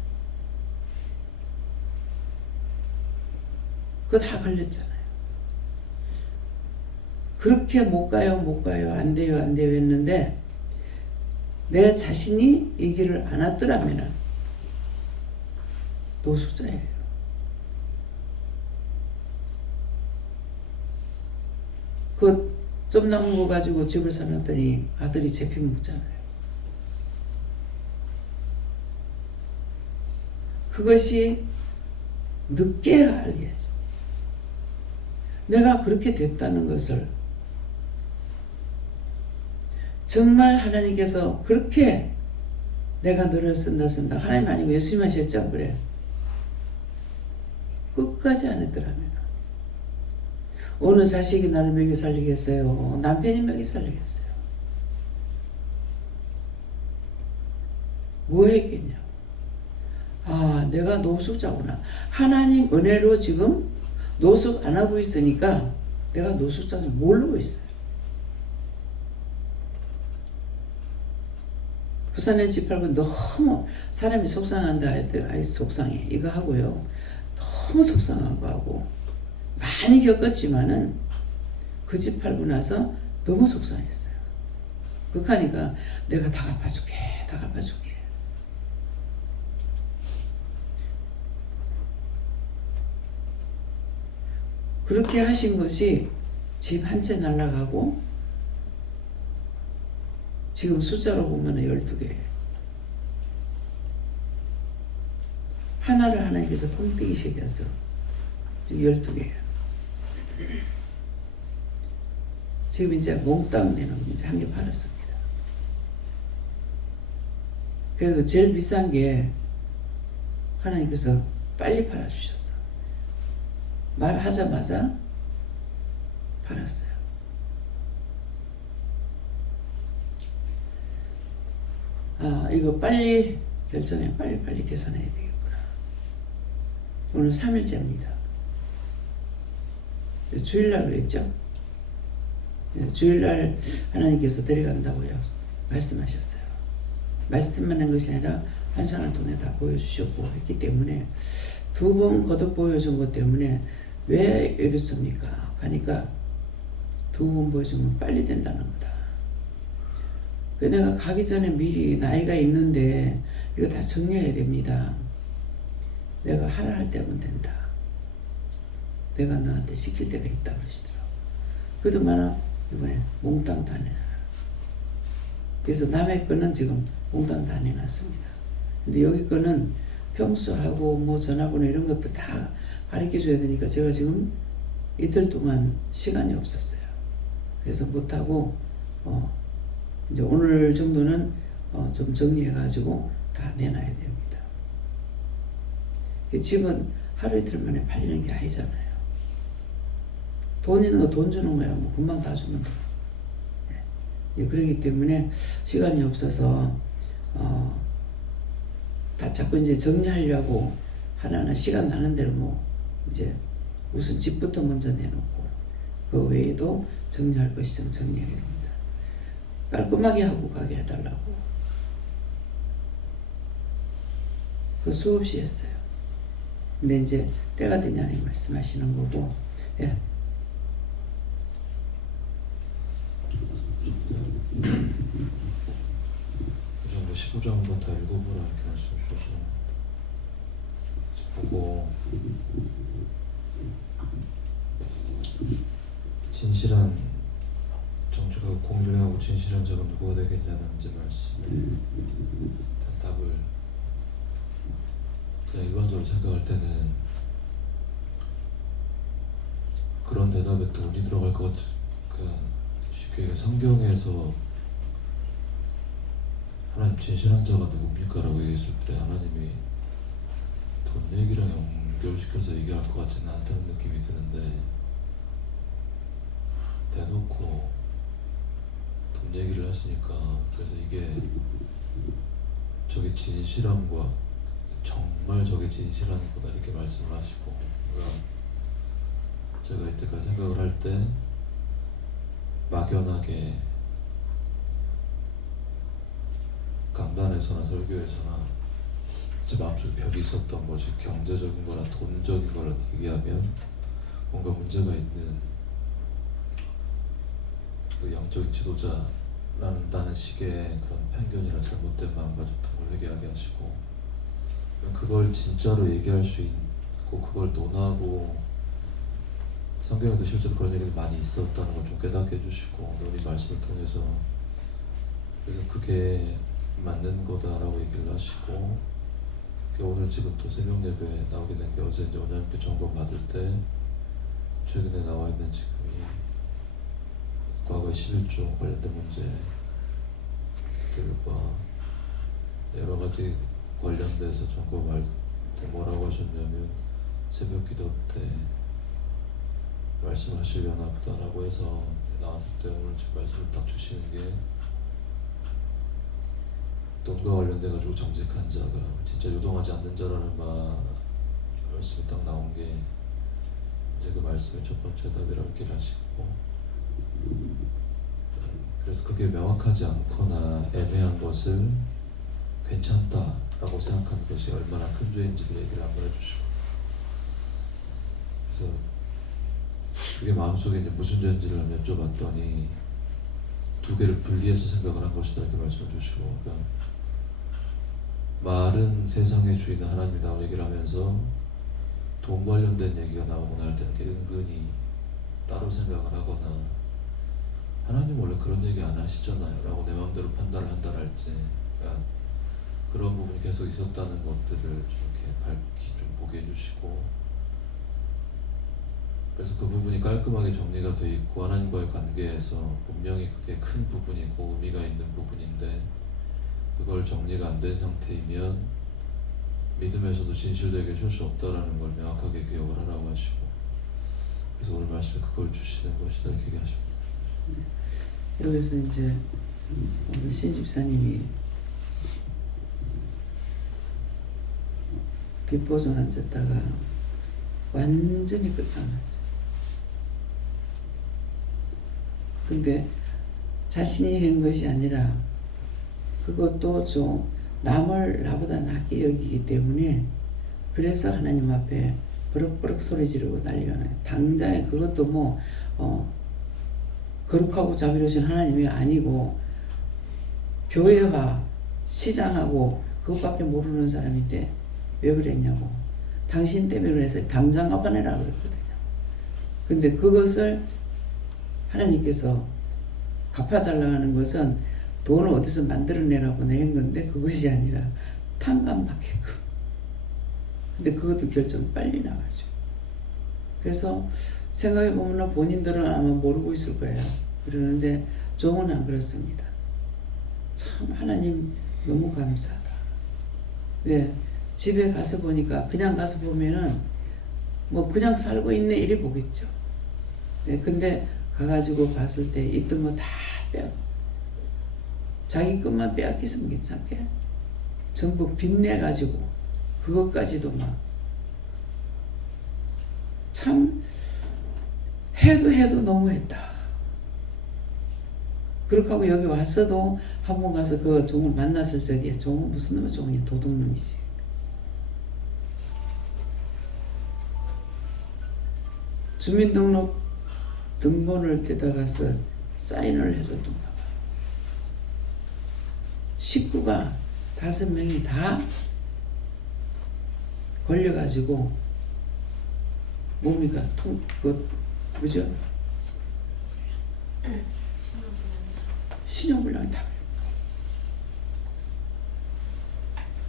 그거 다 걸렸잖아요. 그렇게 못 가요, 못 가요, 안 돼요, 안 돼요 했는데 내 자신이 이 길을 안 왔더라면 노숙자예요. 그 좀 남은 거 가지고 집을 사놨더니 아들이 제피 먹잖아요. 그것이 늦게 알겠지. 내가 그렇게 됐다는 것을 정말 하나님께서 그렇게 내가 너를 쓴다 하나님 아니고 예수님 하셨죠. 그래 끝까지 안 했더라면 어느 자식이 나를 먹여 살리겠어요? 남편이 먹여 살리겠어요? 뭐 했겠냐고. 아, 내가 노숙자구나. 하나님 은혜로 지금 노숙 안 하고 있으니까 내가 노숙자를 모르고 있어요. 부산에 집 팔고 너무 사람이 속상한다 했더니 아이 속상해 이거 하고요. 너무 속상한 거 하고 많이 겪었지만은 그 집 팔고 나서 너무 속상했어요. 그러니까 내가 다 갚아줄게, 다 갚아줄게. 그렇게 하신 것이 집 한 채 날라가고 지금 숫자로 보면 12개. 하나를 하나님께서 뻥튀기 새겨서 12개예요. 지금 이제 몽땅 내는 이제 한 개 팔았습니다. 그래도 제일 비싼 게 하나님께서 빨리 팔아주셨어. 말하자마자 팔았어요. 아, 이거 빨리 결정해. 빨리 계산해야 되겠구나. 오늘 3일째입니다. 주일날 그랬죠? 주일날 하나님께서 데려간다고 말씀하셨어요. 말씀만 한 것이 아니라 환상을 통해 다 보여주셨고 했기 때문에 2번 거듭 보여준 것 때문에 왜 이렇습니까? 하니까 2번 보여주면 빨리 된다는 거다. 내가 가기 전에 미리 나이가 있는데 이거 다 정리해야 됩니다. 내가 하라 할 때 하면 된다. 내가 너한테 시킬 때가 있다 그러시더라고. 그래도 만약 이번에 몽땅 다 내놔라. 그래서 남의 거는 지금 몽땅 다 내놨습니다. 근데 여기 거는 평수하고 뭐 전화번호 이런 것도 다 가르쳐 줘야 되니까 제가 지금 이틀 동안 시간이 없었어요. 그래서 못하고 이제 오늘 정도는 좀 정리해 가지고 다 내놔야 됩니다. 집은 하루 이틀 만에 팔리는 게 아니잖아요. 돈 있는 거 돈 주는 거야. 뭐 금방 다 주면 돼. 예, 그렇기 때문에 시간이 없어서 다 자꾸 이제 정리하려고 하나하나 시간 나는 대로 뭐 이제 우선 집부터 먼저 내놓고 그 외에도 정리할 것이 좀 정리해야 됩니다. 깔끔하게 하고 가게 해달라고 그 수없이 했어요. 근데 이제 때가 되냐니 말씀하시는 거고. 예. 15장 한번 다 읽어보라 이렇게 말씀 주셔서 보고 진실한 정직하고 공정하고 진실한 자가 누구가 되겠냐는 이제 말씀에 답을 그냥 일반적으로 생각할 때는 그런 대답에 돈이 들어갈 것 같아. 그러니까 쉽게 성경에서 하나님 진실한 자가 누굽니까? 라고 얘기했을 때 하나님이 돈 얘기랑 연결시켜서 얘기할 것 같지는 않다는 느낌이 드는데 대놓고 돈 얘기를 하시니까 그래서 이게 저게 진실함과 정말 저게 진실한 거다 이렇게 말씀을 하시고 그러니까 제가 이때까지 생각을 할 때 막연하게 강단에서나 설교에서나 제 마음속에 벽이 있었던 것이 경제적인 거나 돈적인 거를 얘기하면 뭔가 문제가 있는 그 영적인 지도자라는 식의 그런 편견이나 잘못된 마음가짐을 회개하게 하시고, 그걸 진짜로 얘기할 수 있고 그걸 논하고, 성경에도 실제로 그런 얘기도 많이 있었다는 걸 좀 깨닫게 해주시고, 너희 말씀을 통해서 그래서 그게 맞는 거다라고 얘기를 하시고, 오늘 지금 또 새벽 예배에 나오게 된 게, 어제 이제 원장님께 점검 받을 때 최근에 나와 있는 지금이 과거 11조 관련된 문제들과 여러 가지 관련돼서 점검할 때 뭐라고 하셨냐면, 새벽 기도 때 말씀하시려나 보다라고 해서 나왔을 때 오늘 지금 말씀을 딱 주시는 게, 돈과 관련돼 가지고 정직한 자가 진짜 요동하지 않는 자라는 말씀이 딱 나온 게 이제 그 말씀의 첫 번째 답이라고 얘기를 하시고, 그래서 그게 명확하지 않거나 애매한 것을 괜찮다라고 생각하는 것이 얼마나 큰 죄인지를 얘기를 한번 해주시고, 그래서 그게 마음속에 이제 무슨 죄인지를 여쭤봤더니 두 개를 분리해서 생각을 한 것이다 이렇게 말씀을 주시고, 그러니까 말은 세상의 주인은 하나님이다 얘기를 하면서 돈 관련된 얘기가 나오거나 할 때는 은근히 따로 생각을 하거나, 하나님 원래 그런 얘기 안 하시잖아요 라고 내 마음대로 판단을 한다 할지, 그러니까 그런 부분이 계속 있었다는 것들을 좀 이렇게 밝히 좀 보게 해주시고, 그래서 그 부분이 깔끔하게 정리가 돼 있고, 하나님과의 관계에서 분명히 그게 큰 부분이고 의미가 있는 부분인데, 그걸 정리가 안 된 상태이면 믿음에서도 진실되게 설 수 없다라는 걸 명확하게 기억을 하라고 하시고, 그래서 오늘 말씀에 그걸 주시는 것이다 이렇게 얘기하십니다. 여기서 이제 오늘 신집사님이 빚보증 앉았다가 완전히 끝장났죠. 근데 자신이 한 것이 아니라 그것도 좀 남을 나보다 낫게 여기기 때문에, 그래서 하나님 앞에 버럭버럭 소리 지르고 난리가 나요. 당장에 그것도 뭐 거룩하고 자비로우신 하나님이 아니고 교회와 시장하고 그것밖에 모르는 사람인데 왜 그랬냐고, 당신 때문에 그래서 당장 갚아내라 그랬거든요. 근데 그것을 하나님께서 갚아달라고 하는 것은 돈을 어디서 만들어내라고 한 건데 그것이 아니라 탕감받게끔. 근데 그것도 결정 빨리 나가죠. 그래서 생각해보면 본인들은 아마 모르고 있을 거예요. 그러는데 종은 안 그렇습니다. 참 하나님 너무 감사하다. 왜? 집에 가서 보니까, 그냥 가서 보면은 뭐 그냥 살고 있네 이래 보겠죠. 네, 근데 가가지고 봤을 때 있던 거 다 빼고 자기 것만 빼앗기으면 괜찮게 전부 빚내가지고 그것까지도 막 참 해도 너무했다. 그렇게 하고 여기 왔어도 한 번 가서 그 종을 만났을 적에, 종은 무슨 놈의 종이 도둑놈이지. 주민등록 등본을 떼다가서 사인을 해줬던가 봐. 식구가 5명이 다 걸려가지고 몸이가 뭐죠? 신용불량이 다.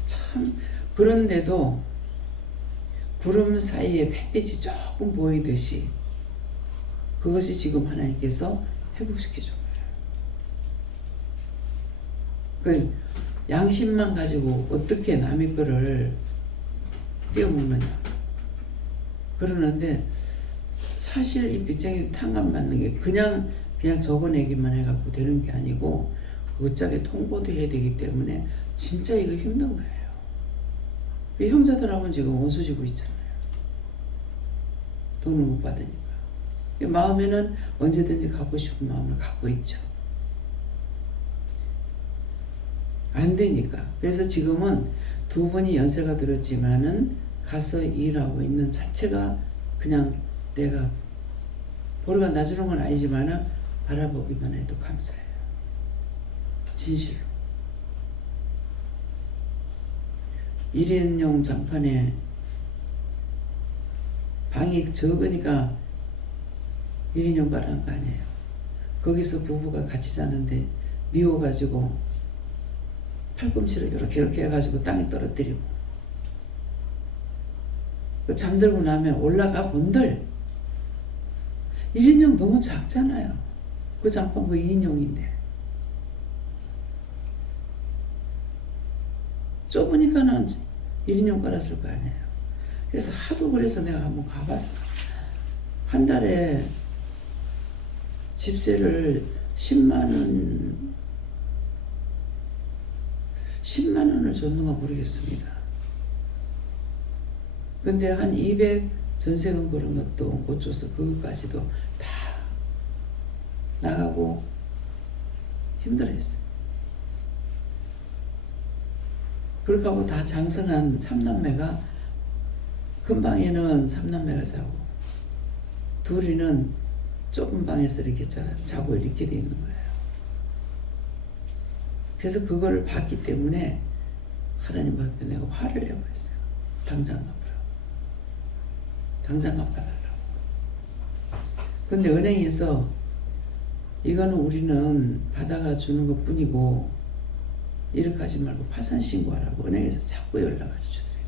참, 그런데도 구름 사이에 햇빛이 조금 보이듯이 그것이 지금 하나님께서 회복시켜준 거예요. 그 양심만 가지고 어떻게 남의 거를 떼어먹느냐. 그러는데 사실 이 빚쟁이 탕감받는 게 그냥 적어내기만 해갖고 되는 게 아니고 어차피 통보도 해야 되기 때문에 진짜 이거 힘든 거예요. 형제들하고는 지금 원수지고 있잖아요. 돈을 못 받으니까. 마음에는 언제든지 갖고 싶은 마음을 갖고 있죠. 안 되니까. 그래서 지금은 두 분이 연세가 들었지만은 가서 일하고 있는 자체가 그냥 내가 보루가 놔주는 건 아니지만은 바라보기만 해도 감사해요. 진실로. 1인용 장판에 방이 적으니까 1인용 가라는 거 아니에요. 거기서 부부가 같이 자는데 미워가지고 팔꿈치를 이렇게 해가지고 땅에 떨어뜨리고 잠들고 나면 올라가 본들 1인용 너무 작잖아요. 그 장판 그 2인용인데 좁으니까는 1인용 깔았을 거 아니에요. 그래서 하도 그래서 내가 한번 가봤어. 한 달에 집세를 10만 원을 줬는가 모르겠습니다. 근데 한 200 전세금 그런 것도 못 줘서 그것까지도 다 나가고 힘들어했어요. 그렇게 하고 다 장성한 3남매가 큰 방에는 3남매가 자고 둘이는 좁은 방에서 이렇게 자고 이렇게 돼 있는 거예요. 그래서 그거를 봤기 때문에 하나님 앞에 내가 화를 내버렸어요. 당장 갚으라고. 당장 갚아달라고. 근데 은행에서 이거는 우리는 받아가 주는 것 뿐이고 이렇게 하지 말고 파산 신고하라고 은행에서 자꾸 연락을 주더래요.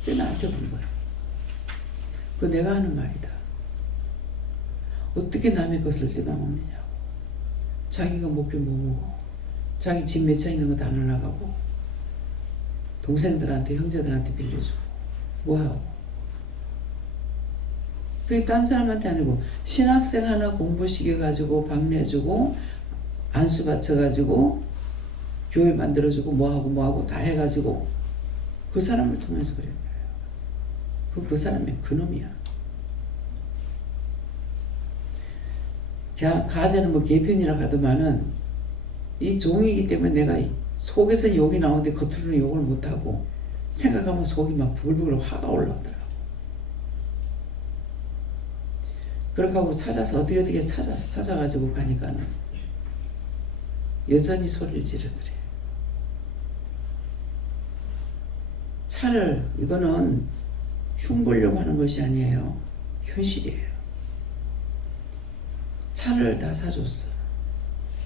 그게 나한테 온 거야. 그거 내가 하는 말이다. 어떻게 남의 것을 뜯어먹느냐고. 자기가 먹긴 뭐 먹어. 자기 집 몇 채 있는 거 다 날라가고 동생들한테 형제들한테 빌려주고 뭐하고. 그게 딴 사람한테 아니고 신학생 하나 공부시켜가지고 방 내주고 안수 받쳐가지고 교회 만들어주고 뭐하고 다 해가지고 그 사람을 통해서 그래. 그 사람의 그놈이야. 가세는 뭐 개편이라고 하더만은 이 종이기 때문에 내가 속에서 욕이 나오는데 겉으로는 욕을 못하고 생각하면 속이 막 부글부글 화가 올라오더라고. 그렇게 하고 찾아서 어떻게 찾아가지고 가니까는 여전히 소리를 지르더래. 차를 이거는 흉보려고 하는 것이 아니에요. 현실이에요. 차를 다 사줬어.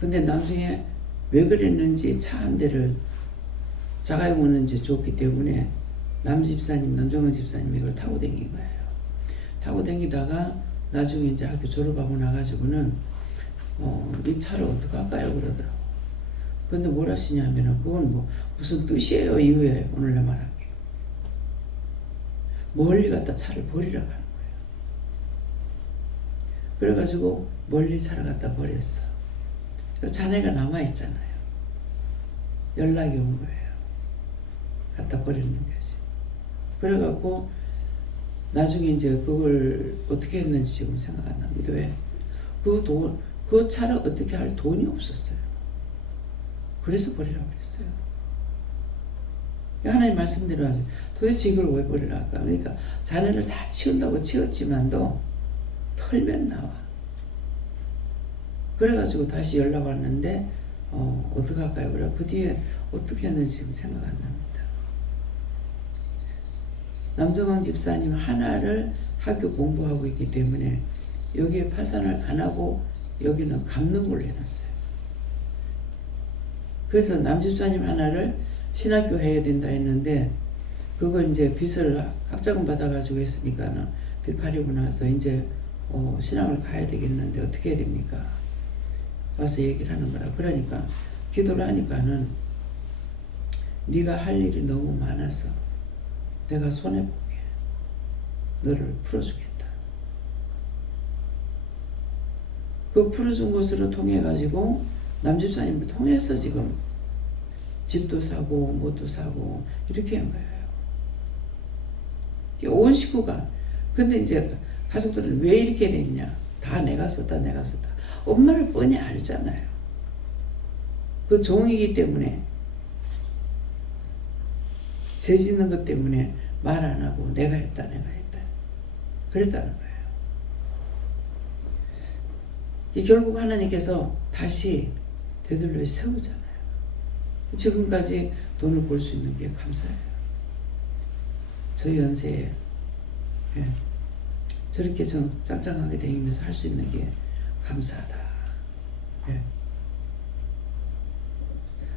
근데 나중에 왜 그랬는지 차 한 대를 자가용 오는지 줬기 때문에 남정은 집사님이 이걸 타고 다닌 거예요. 타고 다니다가 나중에 이제 학교 졸업하고 나가지고는 이 차를 어떡할까요? 그러더라고. 근데 뭘 하시냐면은 그건 뭐 무슨 뜻이에요? 이후에 오늘날 말하기. 멀리 갔다 차를 버리라고 하는 거예요. 그래가지고 멀리 차를 갖다 버렸어. 자네가 남아있잖아요. 연락이 온 거예요. 갖다 버리는 거지. 그래갖고 나중에 이제 그걸 어떻게 했는지 지금 생각 안 납니다. 왜? 그 차를 어떻게 할 돈이 없었어요. 그래서 버리라고 그랬어요. 하나님 말씀대로 하죠. 도대체 이걸 왜 버리라 할까? 그러니까 자네를 다 치운다고 치웠지만도 털면 나와. 그래가지고 다시 연락 왔는데 어떡할까요? 그래 그 뒤에 어떻게 했는지 지금 생각 안 납니다. 남정광 집사님 하나를 학교 공부하고 있기 때문에 여기에 파산을 안 하고 여기는 갚는 걸로 해놨어요. 그래서 남집사님 하나를 신학교 해야 된다 했는데 그걸 이제 빚을 학자금 받아가지고 했으니까는 빚 가리고 나서 이제 신학을 가야 되겠는데 어떻게 해야 됩니까? 와서 얘기를 하는 거라. 그러니까 기도를 하니까는 네가 할 일이 너무 많아서 내가 손해보게 너를 풀어주겠다. 그 풀어준 것으로 통해 가지고 남집사님을 통해서 지금 집도 사고 뭐도 사고 이렇게 한 거예요. 온 식구가. 근데 이제 가족들은 왜 이렇게 됐냐? 다 내가 썼다. 엄마를 뻔히 알잖아요. 그 종이기 때문에 죄 짓는 것 때문에 말 안 하고 내가 했다 그랬다는 거예요. 이 결국 하나님께서 다시 되돌려 세우잖아요. 지금까지 돈을 벌 수 있는 게 감사해요. 저 연세에 저렇게 좀 짱짱하게 다니면서 할 수 있는 게 감사하다.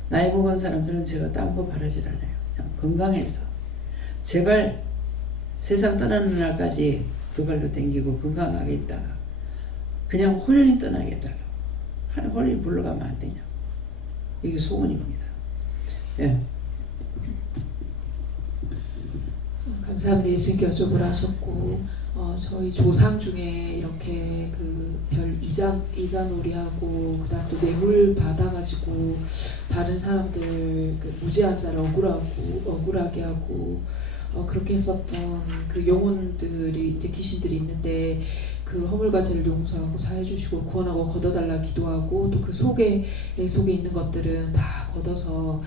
나이 먹은 사람들은 제가 딴 거 바라질 않아요. 그냥 건강해서 제발 세상 떠나는 날까지 두 발로 댕기고 건강하게 있다가 그냥 홀연히 떠나겠다고. 홀연히 물러가면 안 되냐. 이게 소원입니다. 감사합니다. 예수님께 여쭤보라 하셨고 저희 조상 중에 이렇게 그 별 이자 놀이하고 그다음 또 뇌물 받아가지고 다른 사람들 그 무죄한 자를 억울하게 하고 그렇게 했었던 그 영혼들이 이제 귀신들이 있는데 그 허물과 죄를 용서하고 사해 주시고 구원하고 걷어달라 기도하고 또 그 속에 있는 것들은 다 걷어서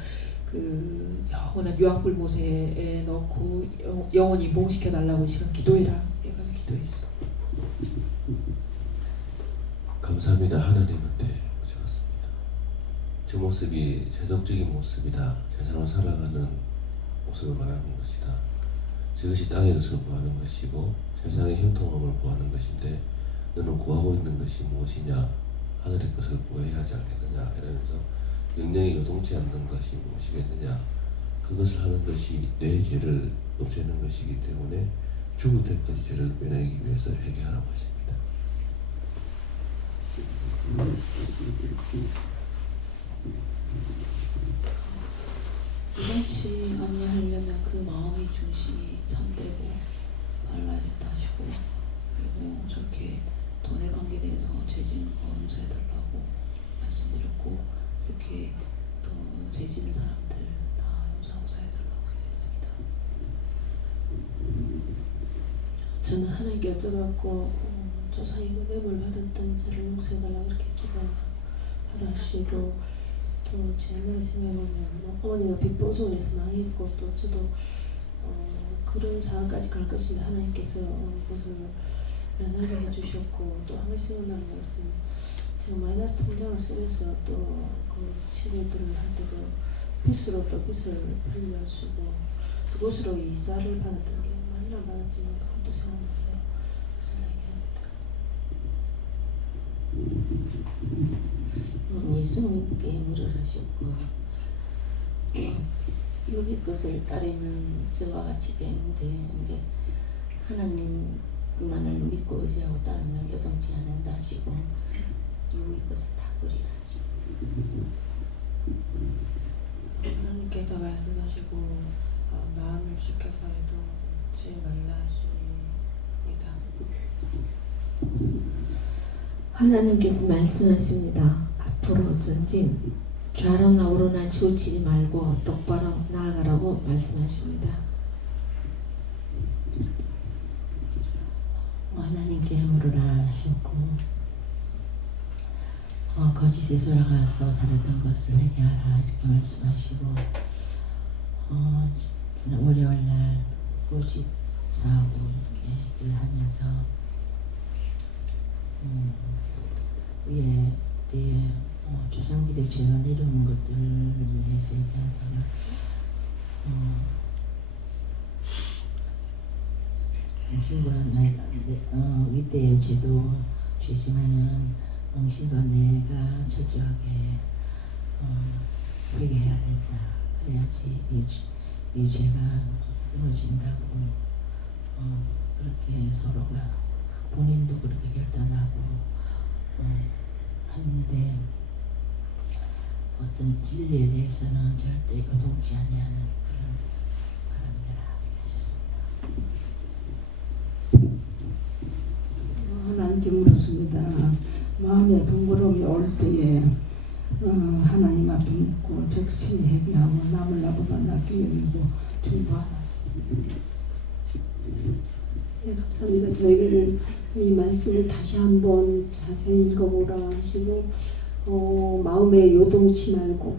그 영원한 유황불못에 넣고 영원히 봉시켜 달라고 지금 기도해라. 얘가 기도했어. 감사합니다. 하나님한테 모셔왔습니다. 저 모습이 세속적인 모습이다. 세상을 살아가는 모습을 말하는 것이다. 저것이 땅의 것을 구하는 것이고 세상의 형통함을 구하는 것인데 너는 구하고 있는 것이 무엇이냐? 하늘의 것을 구해야 하지 않겠느냐? 이러면서 영령이 요동치 않는 것이 무엇이겠느냐? 그것을 하는 것이 내 죄를 없애는 것이기 때문에 죽을 때까지 죄를 빼내기 위해서 회개하라고 하십니다. 요동치 아니하려면 그 마음의 중심이 참되고 말라야 된다 하시고 그리고 저렇게 돈에 관계돼서 죄지은 거 용서해달라고 말씀드렸고 이렇게 또 죄지은 사람들 다 용서하고 사해달라고 기도했습니다. 저는 하나님께 여쭤봤고 조상이 뇌물 받았던 죄를 용서해달라고 이렇게 기도하라 하시고 또 제 옛날에 생각해보면 어머니가 빚보증에서 망했고 또 저도 그런 상황까지 갈 것인데 하나님께서 그것을 면하게 해주셨고 또 한 가지 생각나는 것은 제가 마이너스 통장을 쓰면서 또 그 치료들을 할 때 그 빚으로 또 빚을 빌려주고 그것으로 이자를 받았던 게 많이는 안 받았지만 그것도 생각나서 그것을 얘기합니다. 예수님께 물을 하셨고 여기 것을 따르면 저와 같이 되는데 이제 하나님만을 믿고 의지하고 따르면 요동치 않는다 하시고 여기 것을 다 버리라 하십니다. 하나님께서 말씀하시고 마음을 지켜서 해도지 말라 하십니다. 하나님께서 말씀하십니다. 앞으로 전진 좌로나 우로나 치우치지 말고 똑바로 나아가라고 말씀하십니다. 하나님께 물으라 하셨고 거짓에 돌아가서 살았던 것을 회개하라 이렇게 말씀하시고 월요일날 54하고 이렇게 일하면서 위에 뒤에 조상들의 죄가 내려오는 것들을 위해서 얘기하다가 당신과 내가 윗대의 죄도 죄지만은 당신과 내가 철저하게 회개해야 된다. 그래야지 이 죄가 무너진다고 그렇게 서로가 본인도 그렇게 결단하고 하는데 어떤 진리에 대해서는 절대 요동치 아니하는 그런 바람이라 이렇게 하셨습니다. 하나님께 물었습니다. 마음의 번거로움이 올 때에 하나님 앞에 묻고 적신히 회개하고 남을 나보다 낫게 여기고 중보하라. 네, 감사합니다. 저에게는 이 말씀을 다시 한번 자세히 읽어보라 하시고 마음에 요동치 말고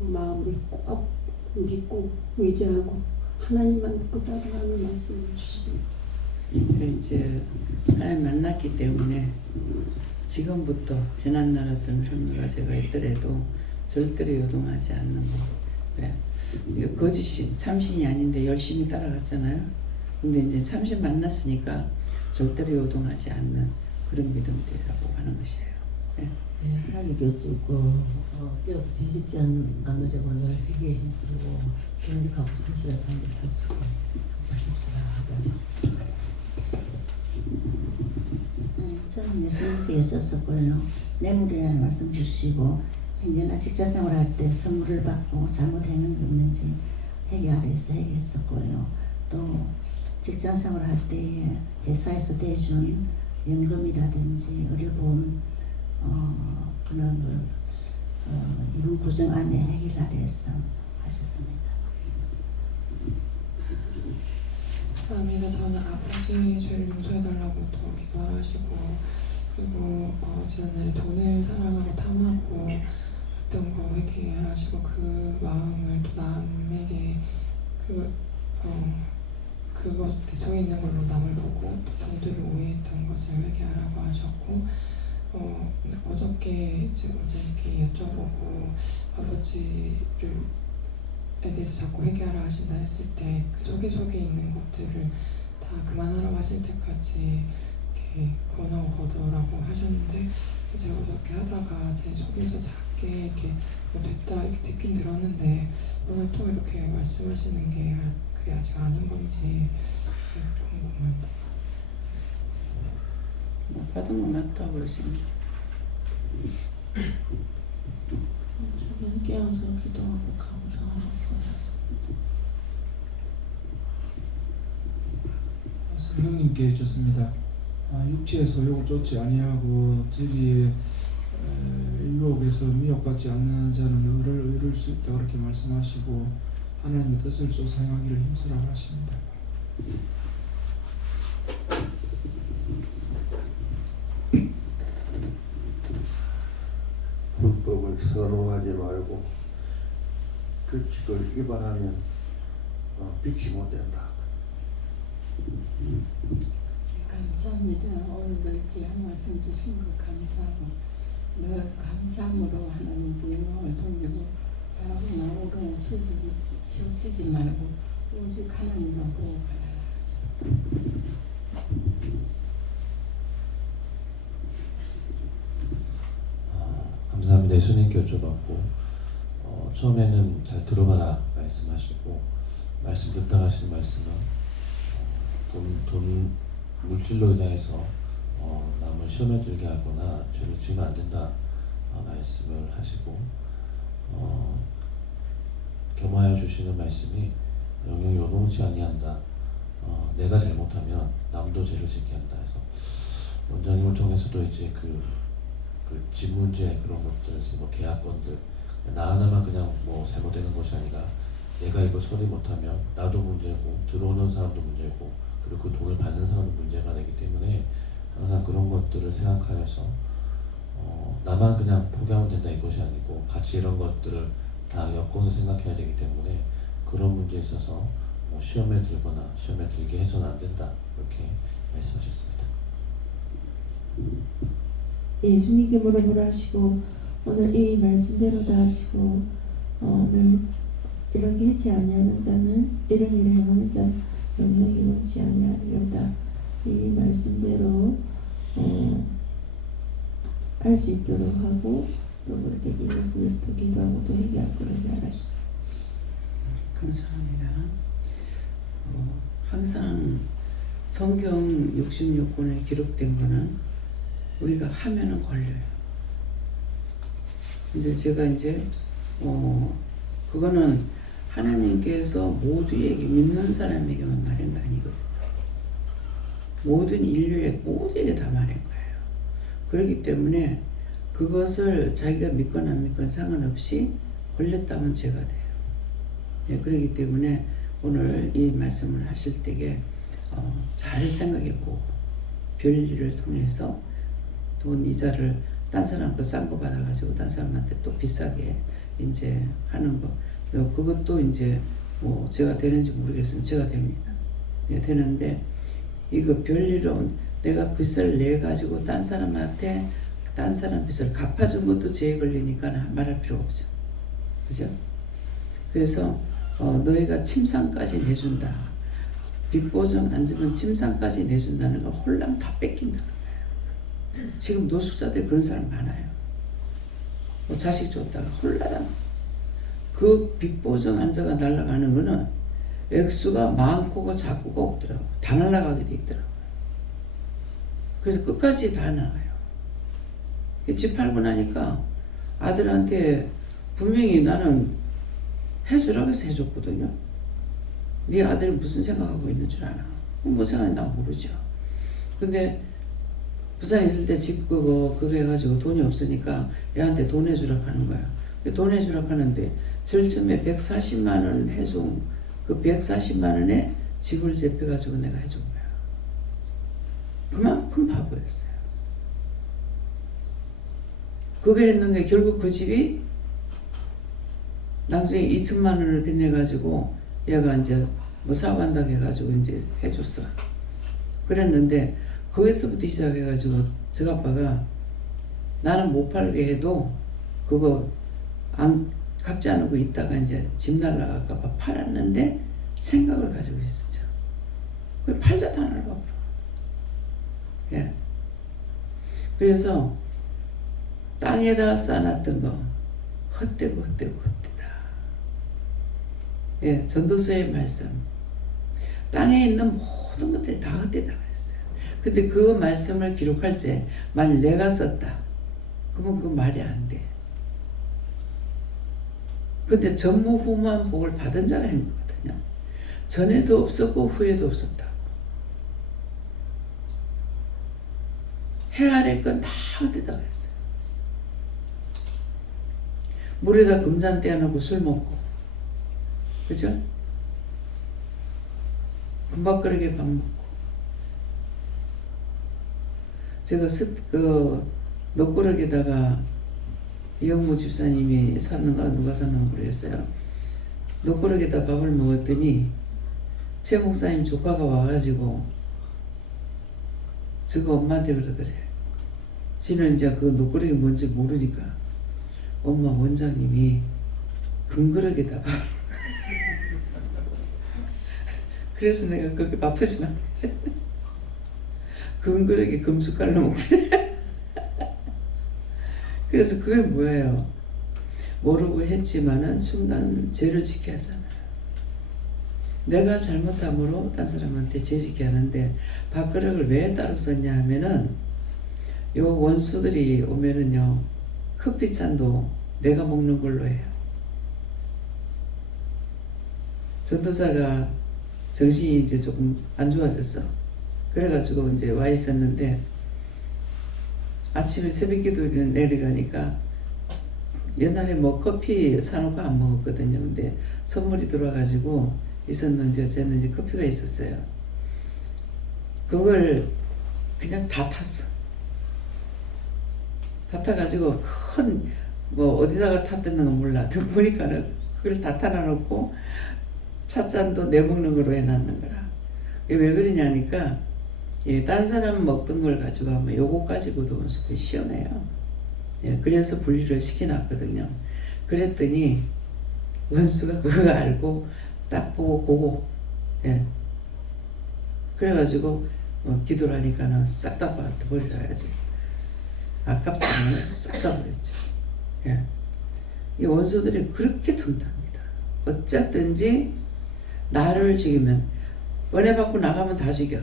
마음을 꼭 믿고 의지하고 하나님만 믿고 따라가는 말씀을 주십니다. 이제 하나님 만났기 때문에 지금부터 지난날 어떤 삶과 제가 있더라도 절대로 요동하지 않는 거. 왜? 이거 거짓이 참신이 아닌데 열심히 따라갔잖아요. 근데 이제 참신 만났으니까 절대로 요동하지 않는 그런 믿음들이라고 하는 것이에요. 네. 네, 하나님께 여쭙고 깨어서 지짓지 않으려고 늘 회개에 힘쓰고 정직하고 성실한 삶을 살 수 있게 항상 힘쓰라고 하셨습니다. 저는 예수님께 여쭈었고요. 뇌물이라는 말씀 주시고 현재나 직장생활 할 때 선물을 받고 잘못했는 게 있는지 회개하라 해서 회개했었고요. 또 직장생활 할 때에 회사에서 대준 연금이라든지 의료보험 그런 걸 이번 구정 안에 해결하려 해서 하셨습니다. 다음에는 저는 아버지 죄를 용서해달라고 또 기도를 하시고, 그리고 지난날에 돈을 사랑하고 탐하고 했던 거 회개하시고, 그 마음을 또 남에게 그것에 서 있는 걸로 남을 보고 또 종들을 오해했던 것을 회개하라고 하셨고, 어저께 어저께 여쭤보고 아버지를 대해서 자꾸 회개하라 하신다 했을 때 그 속에 있는 것들을 다 그만하라고 하실 때까지 이렇게 권하고 거두라고 하셨는데, 제가 어저께 하다가 제 속에서 작게 이렇게 됐다 이렇게 듣긴 들었는데 오늘 또 이렇게 말씀하시는 게 그게 아직 아닌 건지 궁금합니다. 받은 거 맞다고 그러십니다. 주변 깨어서 기도하고 감사하고 그랬습니다. 성령님께 여쭙습니다. 육체의 소욕을 쫓지 아니하고 진리의 유혹에서 미혹받지 않는 자는 의를 이룰 수 있다 그렇게 말씀하시고 하나님의 뜻을 쫓아행하기를 힘쓰라고 하십니다. 불법을 선호하지 말고 규칙을 위반하면 빛이 못 된다. 감사합니다. 오늘도 이렇게 한 말씀 주신 거 감사하고 늘 감사함으로 하나님께 영광을 돌리고 자기나 오름을 치우치지 말고 오직 하나님만 보고 가라. 감사합니다. 예수님께 여쭤봤고 처음에는 잘 들어봐라 말씀하시고 말씀 듣다 하신 말씀은 돈 물질로 인해서 남을 시험에 들게 하거나 죄를 지으면 안 된다 말씀을 하시고 겸하여 주시는 말씀이 영영 요동치 아니한다. 내가 잘못하면 남도 죄를 짓게 한다 해서 원장님을 통해서도 이제 그 집 문제 그런 것들, 뭐 계약건들 나 하나만 그냥 뭐 잘못되는 것이 아니라 내가 이거 처리 못하면 나도 문제고 들어오는 사람도 문제고 그리고 그 돈을 받는 사람도 문제가 되기 때문에 항상 그런 것들을 생각하여서 나만 그냥 포기하면 된다 이것이 아니고 같이 이런 것들을 다 엮어서 생각해야 되기 때문에 그런 문제에 있어서 시험에 들거나 시험에 들게 해서는 안 된다 이렇게 말씀하셨습니다. 예수님께 물어보라 하시고 오늘 이 말씀대로 다 하시고 오늘 이렇게 하지 아니하는 자는 이런 일을 행하는 자 영영이 원치 아니하려다 이 말씀대로 할 수 있도록 하고 또 그렇게 이것을 위해서도 기도하고 또 회개할 거를 알아주시고 감사합니다. 항상 성경 66권에 기록된 거는 우리가 하면은 걸려요. 근데 제가 이제 그거는 하나님께서 모두에게 믿는 사람에게만 말한 거 아니거든요. 모든 인류의 모두에게 다 말한 거예요. 그렇기 때문에 그것을 자기가 믿거나 안 믿거나 상관없이 걸렸다면 죄가 돼요. 네, 그렇기 때문에 오늘 이 말씀을 하실 때에 잘 생각해보고 별일을 통해서 돈 이자를 딴 사람 거 싼 거 받아가지고 딴 사람한테 또 비싸게 이제 하는 거 그것도 이제 뭐 제가 되는지 모르겠으면 제가 됩니다. 네, 되는데 이거 별일은 내가 빚을 내 가지고 딴 사람한테 딴 사람 빚을 갚아준 것도 죄에 걸리니까 말할 필요가 없죠. 그죠? 그래서 너희가 침상까지 내준다. 빚보증 안 주면 침상까지 내준다는 건 홀랑 다 뺏긴다는 거예요. 지금 노숙자들 그런 사람 많아요. 뭐 자식 줬다가 홀라당 그 빚보증 안자가 날아가는 거는 액수가 많고 작고가 없더라고. 다 날아가게 돼 있더라고. 그래서 끝까지 다 나가요. 집 팔고 나니까 아들한테 분명히 나는 해주라고 해서 해줬거든요. 네 아들이 무슨 생각하고 있는 줄 아나? 뭐 생각인지 나 모르죠. 근데 부산에 있을 때 집 그거 해가지고 돈이 없으니까 얘한테 돈 해주라 하는 거야. 돈 해주라 하는데 절쯤에 140만 원 해준 그 140만 원에 집을 재패가지고 내가 해준 거야. 그만큼 바보였어요. 그게 했는 게 결국 그 집이 나중에 2천만 원을 빚내가지고 얘가 이제 뭐 사업한다고 해가지고 이제 해줬어. 그랬는데 거기서부터 시작해가지고 저 아빠가 나는 못 팔게 해도 그거 안 갚지 않고 있다가 이제 집 날라갈까봐 팔았는데 생각을 가지고 있었죠. 그 팔자도 안 하려고. 예. 그래서 땅에다 쌓아놨던 거 헛되고 헛되다. 예, 전도서의 말씀. 땅에 있는 모든 것들이 다 헛되다고 했어요. 근데 그 말씀을 기록할 때 만약 내가 썼다. 그러면 그 말이 안 돼. 근데 전무후무한 복을 받은 자가 있는 거거든요. 전에도 없었고 후에도 없었다고. 해 아래 건 다 헛되다고 했어요. 물에다 금잔 떼어놓고 술 먹고, 그죠? 금밥그릇에 밥 먹고. 제가 녹그릇에다가 이영무 집사님이 샀는가 누가 샀는가 모르겠어요. 녹그릇에다 밥을 먹었더니 최 목사님 조카가 와가지고 저거 엄마한테 그러더래. 지는 이제 그 녹그릇이 뭔지 모르니까 엄마 원장님이 금그릇에다 밥. 그래서 내가 그렇게 바쁘지 말고 금그릇에 금숟갈로 먹더래. 그래서 그게 뭐예요? 모르고 했지만은 순간 죄를 지게 하잖아요. 내가 잘못함으로 딴 사람한테 죄짓게 하는데 밥그릇을 왜 따로 썼냐 하면은 요 원수들이 오면은요 커피잔도 내가 먹는 걸로 해요. 전도사가 정신이 이제 조금 안 좋아졌어. 그래가지고 이제 와 있었는데 아침에 새벽기도를 내려가니까 옛날에 뭐 커피 사놓고 안 먹었거든요. 근데 선물이 들어와가지고 있었는지 어쨌는지 이제 커피가 있었어요. 그걸 그냥 다 탔어. 다 타가지고 큰 뭐 어디다가 탔다는 건 몰라. 보니까는 그걸 다 타놔놓고 찻잔도 내 먹는 거로 해놨는 거라. 왜 그러냐니까 딴 사람 먹던 걸 가지고 하면 요거 가지고도 원수들이 시험해요. 예, 그래서 분리를 시켜놨거든요. 그랬더니 원수가 그거 알고 딱 보고 고고. 예. 그래가지고 기도를 하니까는 싹 다 버리라야지. 아깝지 않아요? 싹 다 버렸죠. 예. 이 원수들이 그렇게 둔답니다. 어쨌든지 나를 죽이면 은혜 받고 나가면 다 죽여.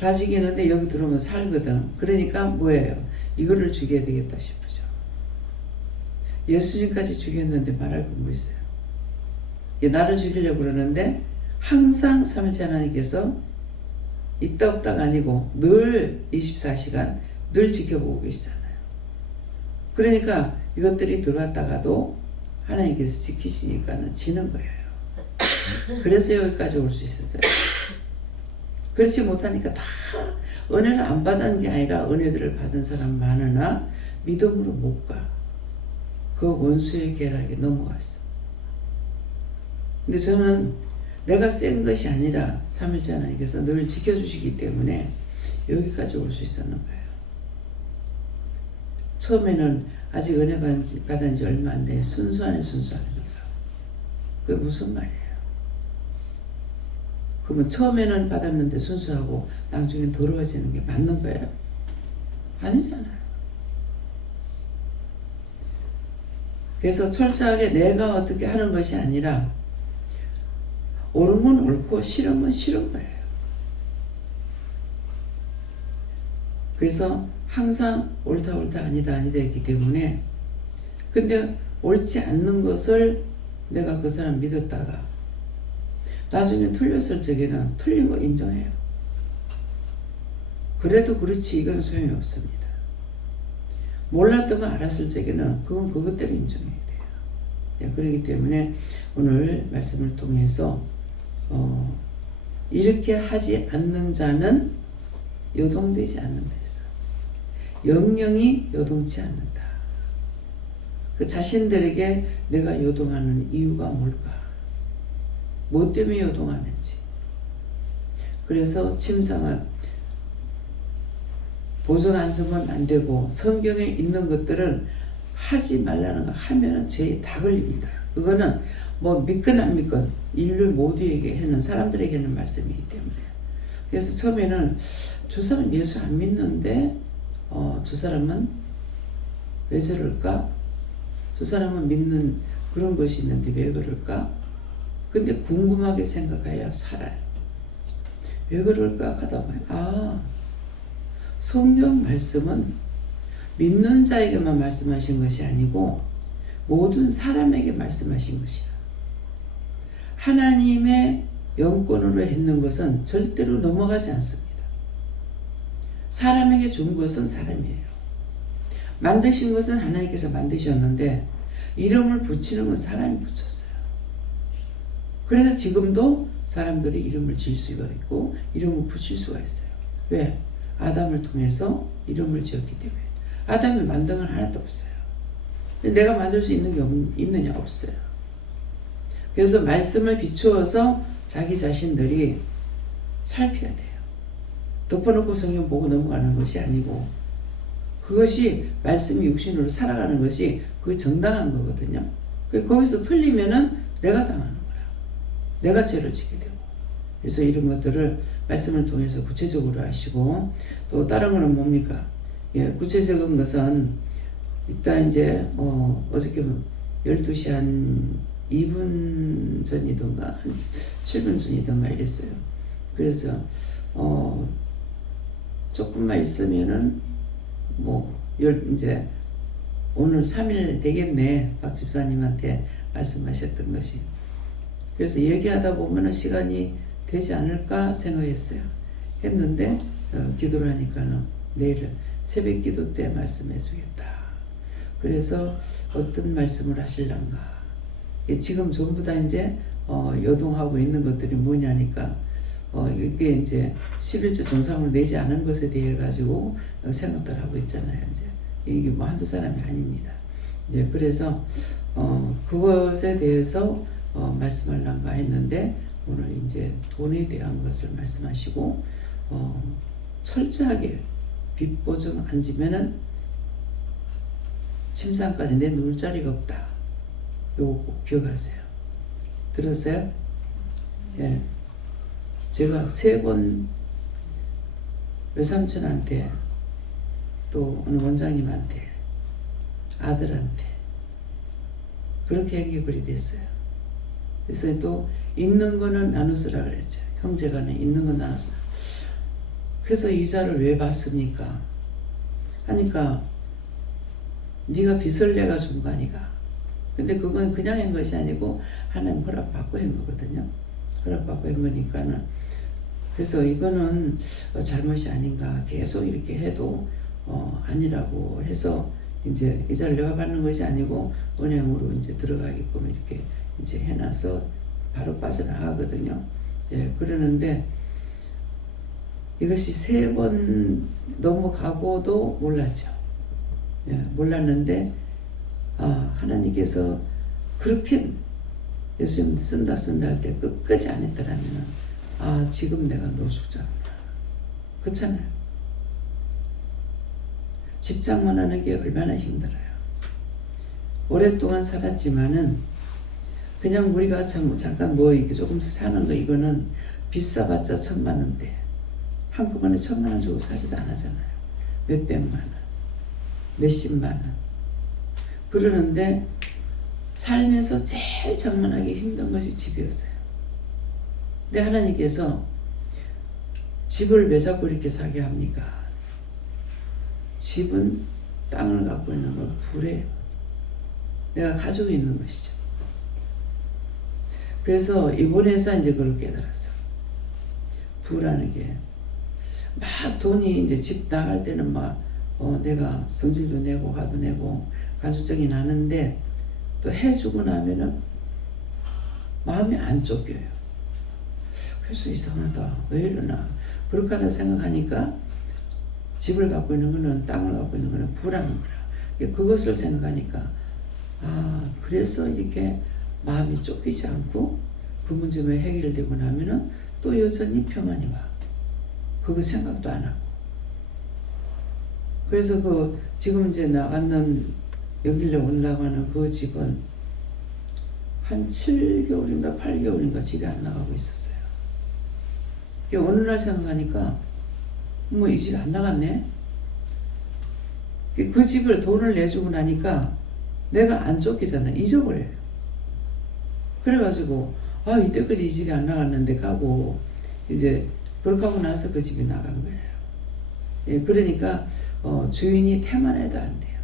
다 죽이는데 여기 들어오면 살거든. 그러니까 뭐예요? 이거를 죽여야 되겠다 싶으죠. 예수님까지 죽였는데 말할 건 뭐 있어요? 나를 죽이려고 그러는데 항상 삼일째 하나님께서 있다 없다가 아니고 늘 24시간 늘 지켜보고 계시잖아요. 그러니까 이것들이 들어왔다가도 하나님께서 지키시니까는 지는 거예요. 그래서 여기까지 올 수 있었어요. 그렇지 못하니까 다 은혜를 안 받은 게 아니라 은혜들을 받은 사람 많으나 믿음으로 못 가. 그 원수의 계략에 넘어갔어. 근데 저는 내가 센 것이 아니라 삼일째 하나님께서 늘 지켜주시기 때문에 여기까지 올 수 있었는 거예요. 처음에는 아직 은혜 받은 지 얼마 안 돼. 순수하네 그러더라고. 그게 무슨 말이에요? 그러면 처음에는 받았는데 순수하고 나중엔 더러워지는 게 맞는 거예요? 아니잖아요. 그래서 철저하게 내가 어떻게 하는 것이 아니라 옳은 건 옳고 싫은 건 싫은 거예요. 그래서 항상 옳다 아니다 했기 때문에 근데 옳지 않는 것을 내가 그 사람 믿었다가 나중에 틀렸을 적에는 틀린 거 인정해요. 그래도 그렇지 이건 소용이 없습니다. 몰랐던 거 알았을 적에는 그건 그것대로 인정해야 돼요. 예, 그렇기 때문에 오늘 말씀을 통해서 이렇게 하지 않는 자는 요동되지 않는다 했어. 영영이 요동치 않는다. 그 자신들에게 내가 요동하는 이유가 뭘까? 뭐 때문에 요동하는지. 그래서 침상을 보석 앉으면 안 되고 성경에 있는 것들은 하지 말라는 거 하면은 죄에 다 걸립니다. 그거는 뭐 믿건 안 믿건 인류 모두에게 하는 사람들에게 하는 말씀이기 때문에. 그래서 처음에는 저 사람 예수 안 믿는데 저 사람은 왜 저럴까? 저 사람은 믿는 그런 것이 있는데 왜 그럴까? 근데 궁금하게 생각해야 살아요. 왜 그럴까 하다 보면 성경 말씀은 믿는 자에게만 말씀하신 것이 아니고 모든 사람에게 말씀하신 것이야. 하나님의 영권으로 했는 것은 절대로 넘어가지 않습니다. 사람에게 준 것은 사람이에요. 만드신 것은 하나님께서 만드셨는데 이름을 붙이는 건 사람이 붙였어요. 그래서 지금도 사람들이 이름을 지을 수가 있고 이름을 붙일 수가 있어요. 왜? 아담을 통해서 이름을 지었기 때문에. 아담이 만든 건 하나도 없어요. 내가 만들 수 있는 게 있느냐? 없어요. 그래서 말씀을 비추어서 자기 자신들이 살펴야 돼요. 덮어놓고 성경 보고 넘어가는 것이 아니고 그것이 말씀이 육신으로 살아가는 것이 그게 정당한 거거든요. 거기서 틀리면은 내가 당하는 거야. 내가 죄를 지게 되고. 그래서 이런 것들을 말씀을 통해서 구체적으로 하시고 또 다른 거는 뭡니까? 예, 구체적인 것은 일단 이제 어저께 12시 한 2분 전이던가 한 7분 전이던가 이랬어요. 그래서 조금만 있으면은 이제 오늘 3일 되겠네. 박 집사님한테 말씀하셨던 것이. 그래서 얘기하다 보면은 시간이 되지 않을까 생각했어요. 했는데 기도를 하니까는 내일 새벽 기도 때 말씀해 주겠다. 그래서 어떤 말씀을 하실란가. 지금 전부 다 이제 요동하고 있는 것들이 뭐냐니까 이게 이제 11조 정상을 내지 않은 것에 대해 가지고 생각들 하고 있잖아요. 이제 이게 뭐 한두 사람이 아닙니다. 이제 그래서 그것에 대해서 말씀하려고 했는데 오늘 이제 돈에 대한 것을 말씀하시고 철저하게 빚 보증 안 지면은 침상까지 내 누울 자리가 없다. 요거 꼭 기억하세요. 들었어요? 예. 제가 3번 외삼촌한테 또 어느 원장님한테 아들한테 그렇게 연결이 됐어요. 그래서 또 있는 거는 나누으라 그랬죠. 형제간에 있는 건 나누으라. 그래서 이자를 왜 받습니까? 하니까 네가 빚을 내가 준 거 아니가. 근데 그건 그냥 한 것이 아니고 하나님 허락받고 한 거거든요. 허락받고 한 거니까는. 그래서 이거는 잘못이 아닌가. 계속 이렇게 해도 아니라고 해서 이제 이자를 내가 받는 것이 아니고 은행으로 이제 들어가게끔 이렇게 이제 해놔서 바로 빠져나가거든요. 예, 그러는데 이것이 3번 넘어가고도 몰랐죠. 예, 몰랐는데 하나님께서 그렇게 예수님 쓴다 할 때 끝까지 안 했더라면 지금 내가 노숙자구나. 그렇잖아요. 집 장만하는 게 얼마나 힘들어요. 오랫동안 살았지만은 그냥 우리가 잠깐 뭐 이렇게 조금씩 사는 거 이거는 비싸봤자 1,000만 원대. 한꺼번에 1,000만 원 주고 사지도 않았잖아요. 몇백만 원, 몇십만 원. 그러는데 살면서 제일 장만하기 힘든 것이 집이었어요. 근데 하나님께서 집을 왜 자꾸 이렇게 사게 합니까? 집은 땅을 갖고 있는 걸 부래요. 내가 가지고 있는 것이죠. 그래서 이번에서 이제 그걸 깨달았어. 부라는 게 막 돈이 이제 집 나갈 때는 막 내가 성질도 내고 화도 내고 간수증이 나는데 또 해주고 나면은 마음이 안 쫓겨요. 그래서 이상하다. 왜 이러나. 그렇게 하다 생각하니까 집을 갖고 있는 거는 땅을 갖고 있는 거는 부라는 거야. 그것을 생각하니까 그래서 이렇게 마음이 쫓기지 않고 그 문제만 해결되고 나면은 또 여전히 평안이 와. 그거 생각도 안 하고. 그래서 지금 이제 나가는 여길래 온다고 하는 그 집은 한 7개월인가 8개월인가 집에 안 나가고 있었어요. 어느 날 생각하니까 이 집에 안 나갔네. 그 집을 돈을 내주고 나니까 내가 안 쫓기잖아. 잊어버려요. 그래가지고 이때까지 이 집에 안 나갔는데 가고 이제 그렇게 하고 나서 그 집에 나간 거예요. 예, 그러니까 주인이 태만해도 안 돼요.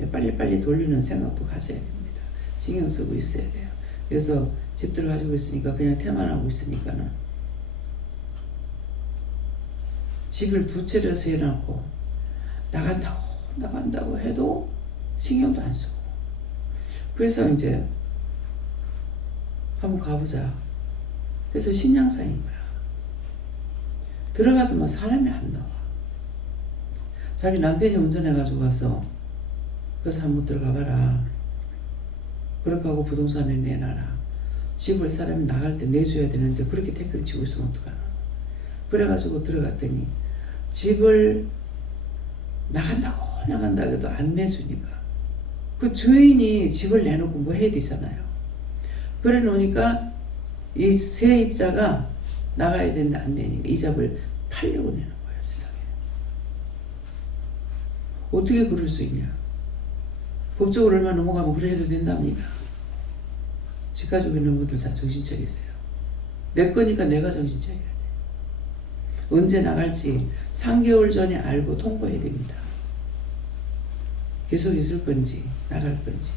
예, 빨리빨리 돌리는 생각도 가져야 됩니다. 신경 쓰고 있어야 돼요. 그래서 집들을 가지고 있으니까 그냥 태만하고 있으니까는 집을 두 채를 세워놓고 나간다고 해도 신경도 안 쓰고. 그래서 이제 한번 가보자. 그래서 신양사인 거야. 들어가도 사람이 안 나와. 자기 남편이 운전해가지고 가서 그래서 한번 들어가 봐라. 그렇게 하고 부동산에 내놔라. 집을 사람이 나갈 때 내줘야 되는데 그렇게 택배를 치고 있으면 어떡하나. 그래가지고 들어갔더니 집을 나간다고 해도 안 내주니까 그 주인이 집을 내놓고 뭐 해야 되잖아요. 그래 놓으니까 이 세입자가 나가야 되는데 안 내니까 이 집을 팔려고 내는 거예요. 세상에. 어떻게 그럴 수 있냐. 법적으로 얼마 넘어가면 그래 해도 된답니다. 집 가지고 있는 분들 다 정신 차리세요. 내 거니까 내가 정신 차려야 돼. 언제 나갈지 3개월 전에 알고 통보해야 됩니다. 계속 있을 건지 나갈 건지.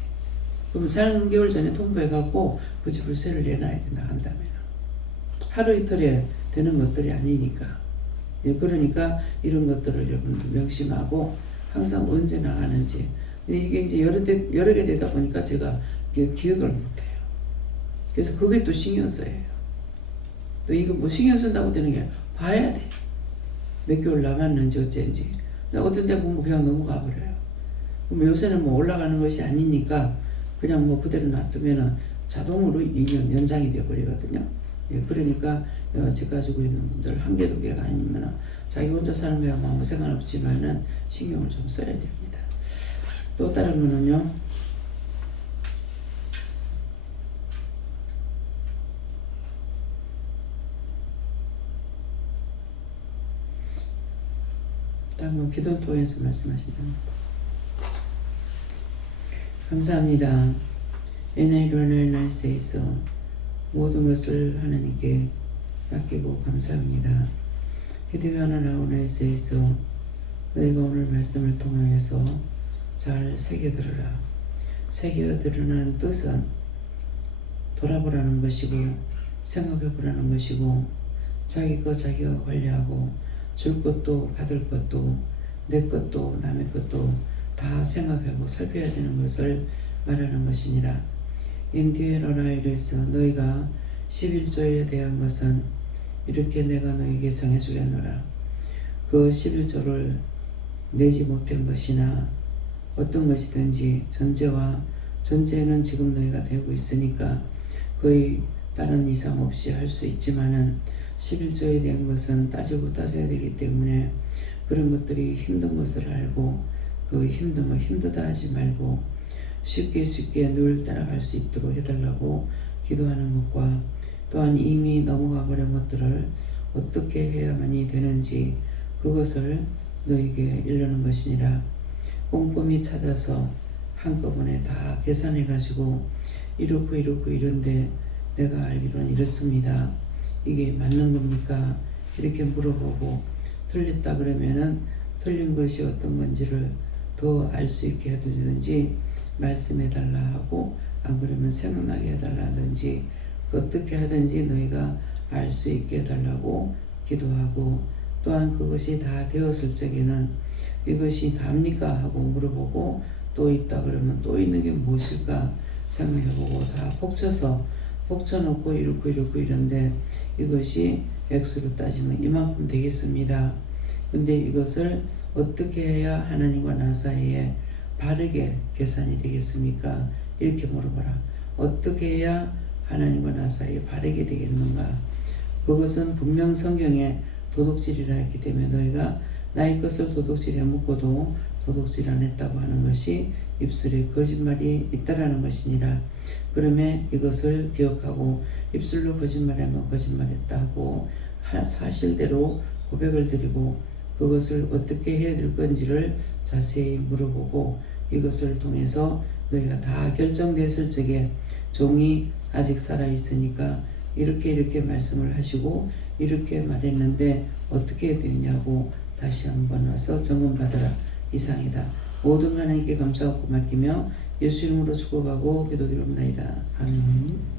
그럼 3개월 전에 통보해갖고 그 집을 세를 내놔야 돼. 나간다면 하루 이틀에 되는 것들이 아니니까. 그러니까 이런 것들을 여러분들 명심하고 항상 언제 나가는지. 이게 이제 여러 개 되다 보니까 제가 기억을 못해요. 그래서 그게 또 신경 써요. 또 이거 뭐 신경 쓴다고 되는 게 봐야 돼. 몇 개월 남았는지 어쩐지. 어떤 데 보면 그냥 넘어가 버려요. 그럼 요새는 뭐 올라가는 것이 아니니까 그냥 뭐 그대로 놔두면은 자동으로 2년 연장이 되어 버리거든요. 예, 그러니까 집 가지고 있는 분들 한 개, 두 개가 아니면 자기 혼자 사는 거야 아무 상관없지만은 신경을 좀 써야 됩니다. 또 다른 거는요. 한번 기도토에서 말씀하시다. 감사합니다. NI로는 날씨에 있어 모든 것을 하나님께 맡기고 감사합니다. 히데가나 라오나에서 있어 너희가 오늘 말씀을 통하여서 잘 새겨들으라. 새겨들으라는 뜻은 돌아보라는 것이고 생각해보라는 것이고 자기 것 자기가 관리하고 줄 것도 받을 것도 내 것도 남의 것도 다 생각하고 살펴야 되는 것을 말하는 것이니라. 인디에로라이르에서 너희가 11조에 대한 것은 이렇게 내가 너희에게 정해주겠노라. 그 11조를 내지 못한 것이나 어떤 것이든지 전제는 지금 너희가 되고 있으니까 거의 다른 이상 없이 할 수 있지만은 11조에 대한 것은 따지고 따져야 되기 때문에 그런 것들이 힘든 것을 알고 그 힘든 거 힘들다 하지 말고 쉽게 늘 따라갈 수 있도록 해달라고 기도하는 것과 또한 이미 넘어가 버린 것들을 어떻게 해야만이 되는지 그것을 너에게 일러는 것이니라. 꼼꼼히 찾아서 한꺼번에 다 계산해 가지고 이렇고 이런데 내가 알기로는 이렇습니다. 이게 맞는 겁니까? 이렇게 물어보고 틀렸다 그러면은 틀린 것이 어떤 건지를 더 알 수 있게 해주든지 말씀해 달라 하고 안 그러면 생각나게 해달라든지 어떻게 하든지 너희가 알 수 있게 해달라고 기도하고 또한 그것이 다 되었을 적에는 이것이 답니까 하고 물어보고 또 있다 그러면 또 있는 게 무엇일까 생각해보고 다 복쳐놓고 이렇고 이런데 이것이 액수로 따지면 이만큼 되겠습니다. 근데 이것을 어떻게 해야 하나님과 나 사이에 바르게 계산이 되겠습니까? 이렇게 물어보라. 어떻게 해야 하나님과 나 사이에 바르게 되겠는가? 그것은 분명 성경에 도둑질이라 했기 때문에 너희가 나의 것을 도둑질에 묻고도 도둑질 안 했다고 하는 것이 입술에 거짓말이 있다라는 것이니라. 그러면 이것을 기억하고 입술로 거짓말하면 거짓말했다고 사실대로 고백을 드리고 그것을 어떻게 해야 될 건지를 자세히 물어보고 이것을 통해서 너희가 다 결정됐을 적에 종이 아직 살아있으니까 이렇게 말씀을 하시고 이렇게 말했는데 어떻게 해야 되냐고 다시 한번 와서 점검받으라. 이상이다. 모든 하나님께 감사하고 맡기며 예수 이름으로 축복하고 기도드립니다. 아멘.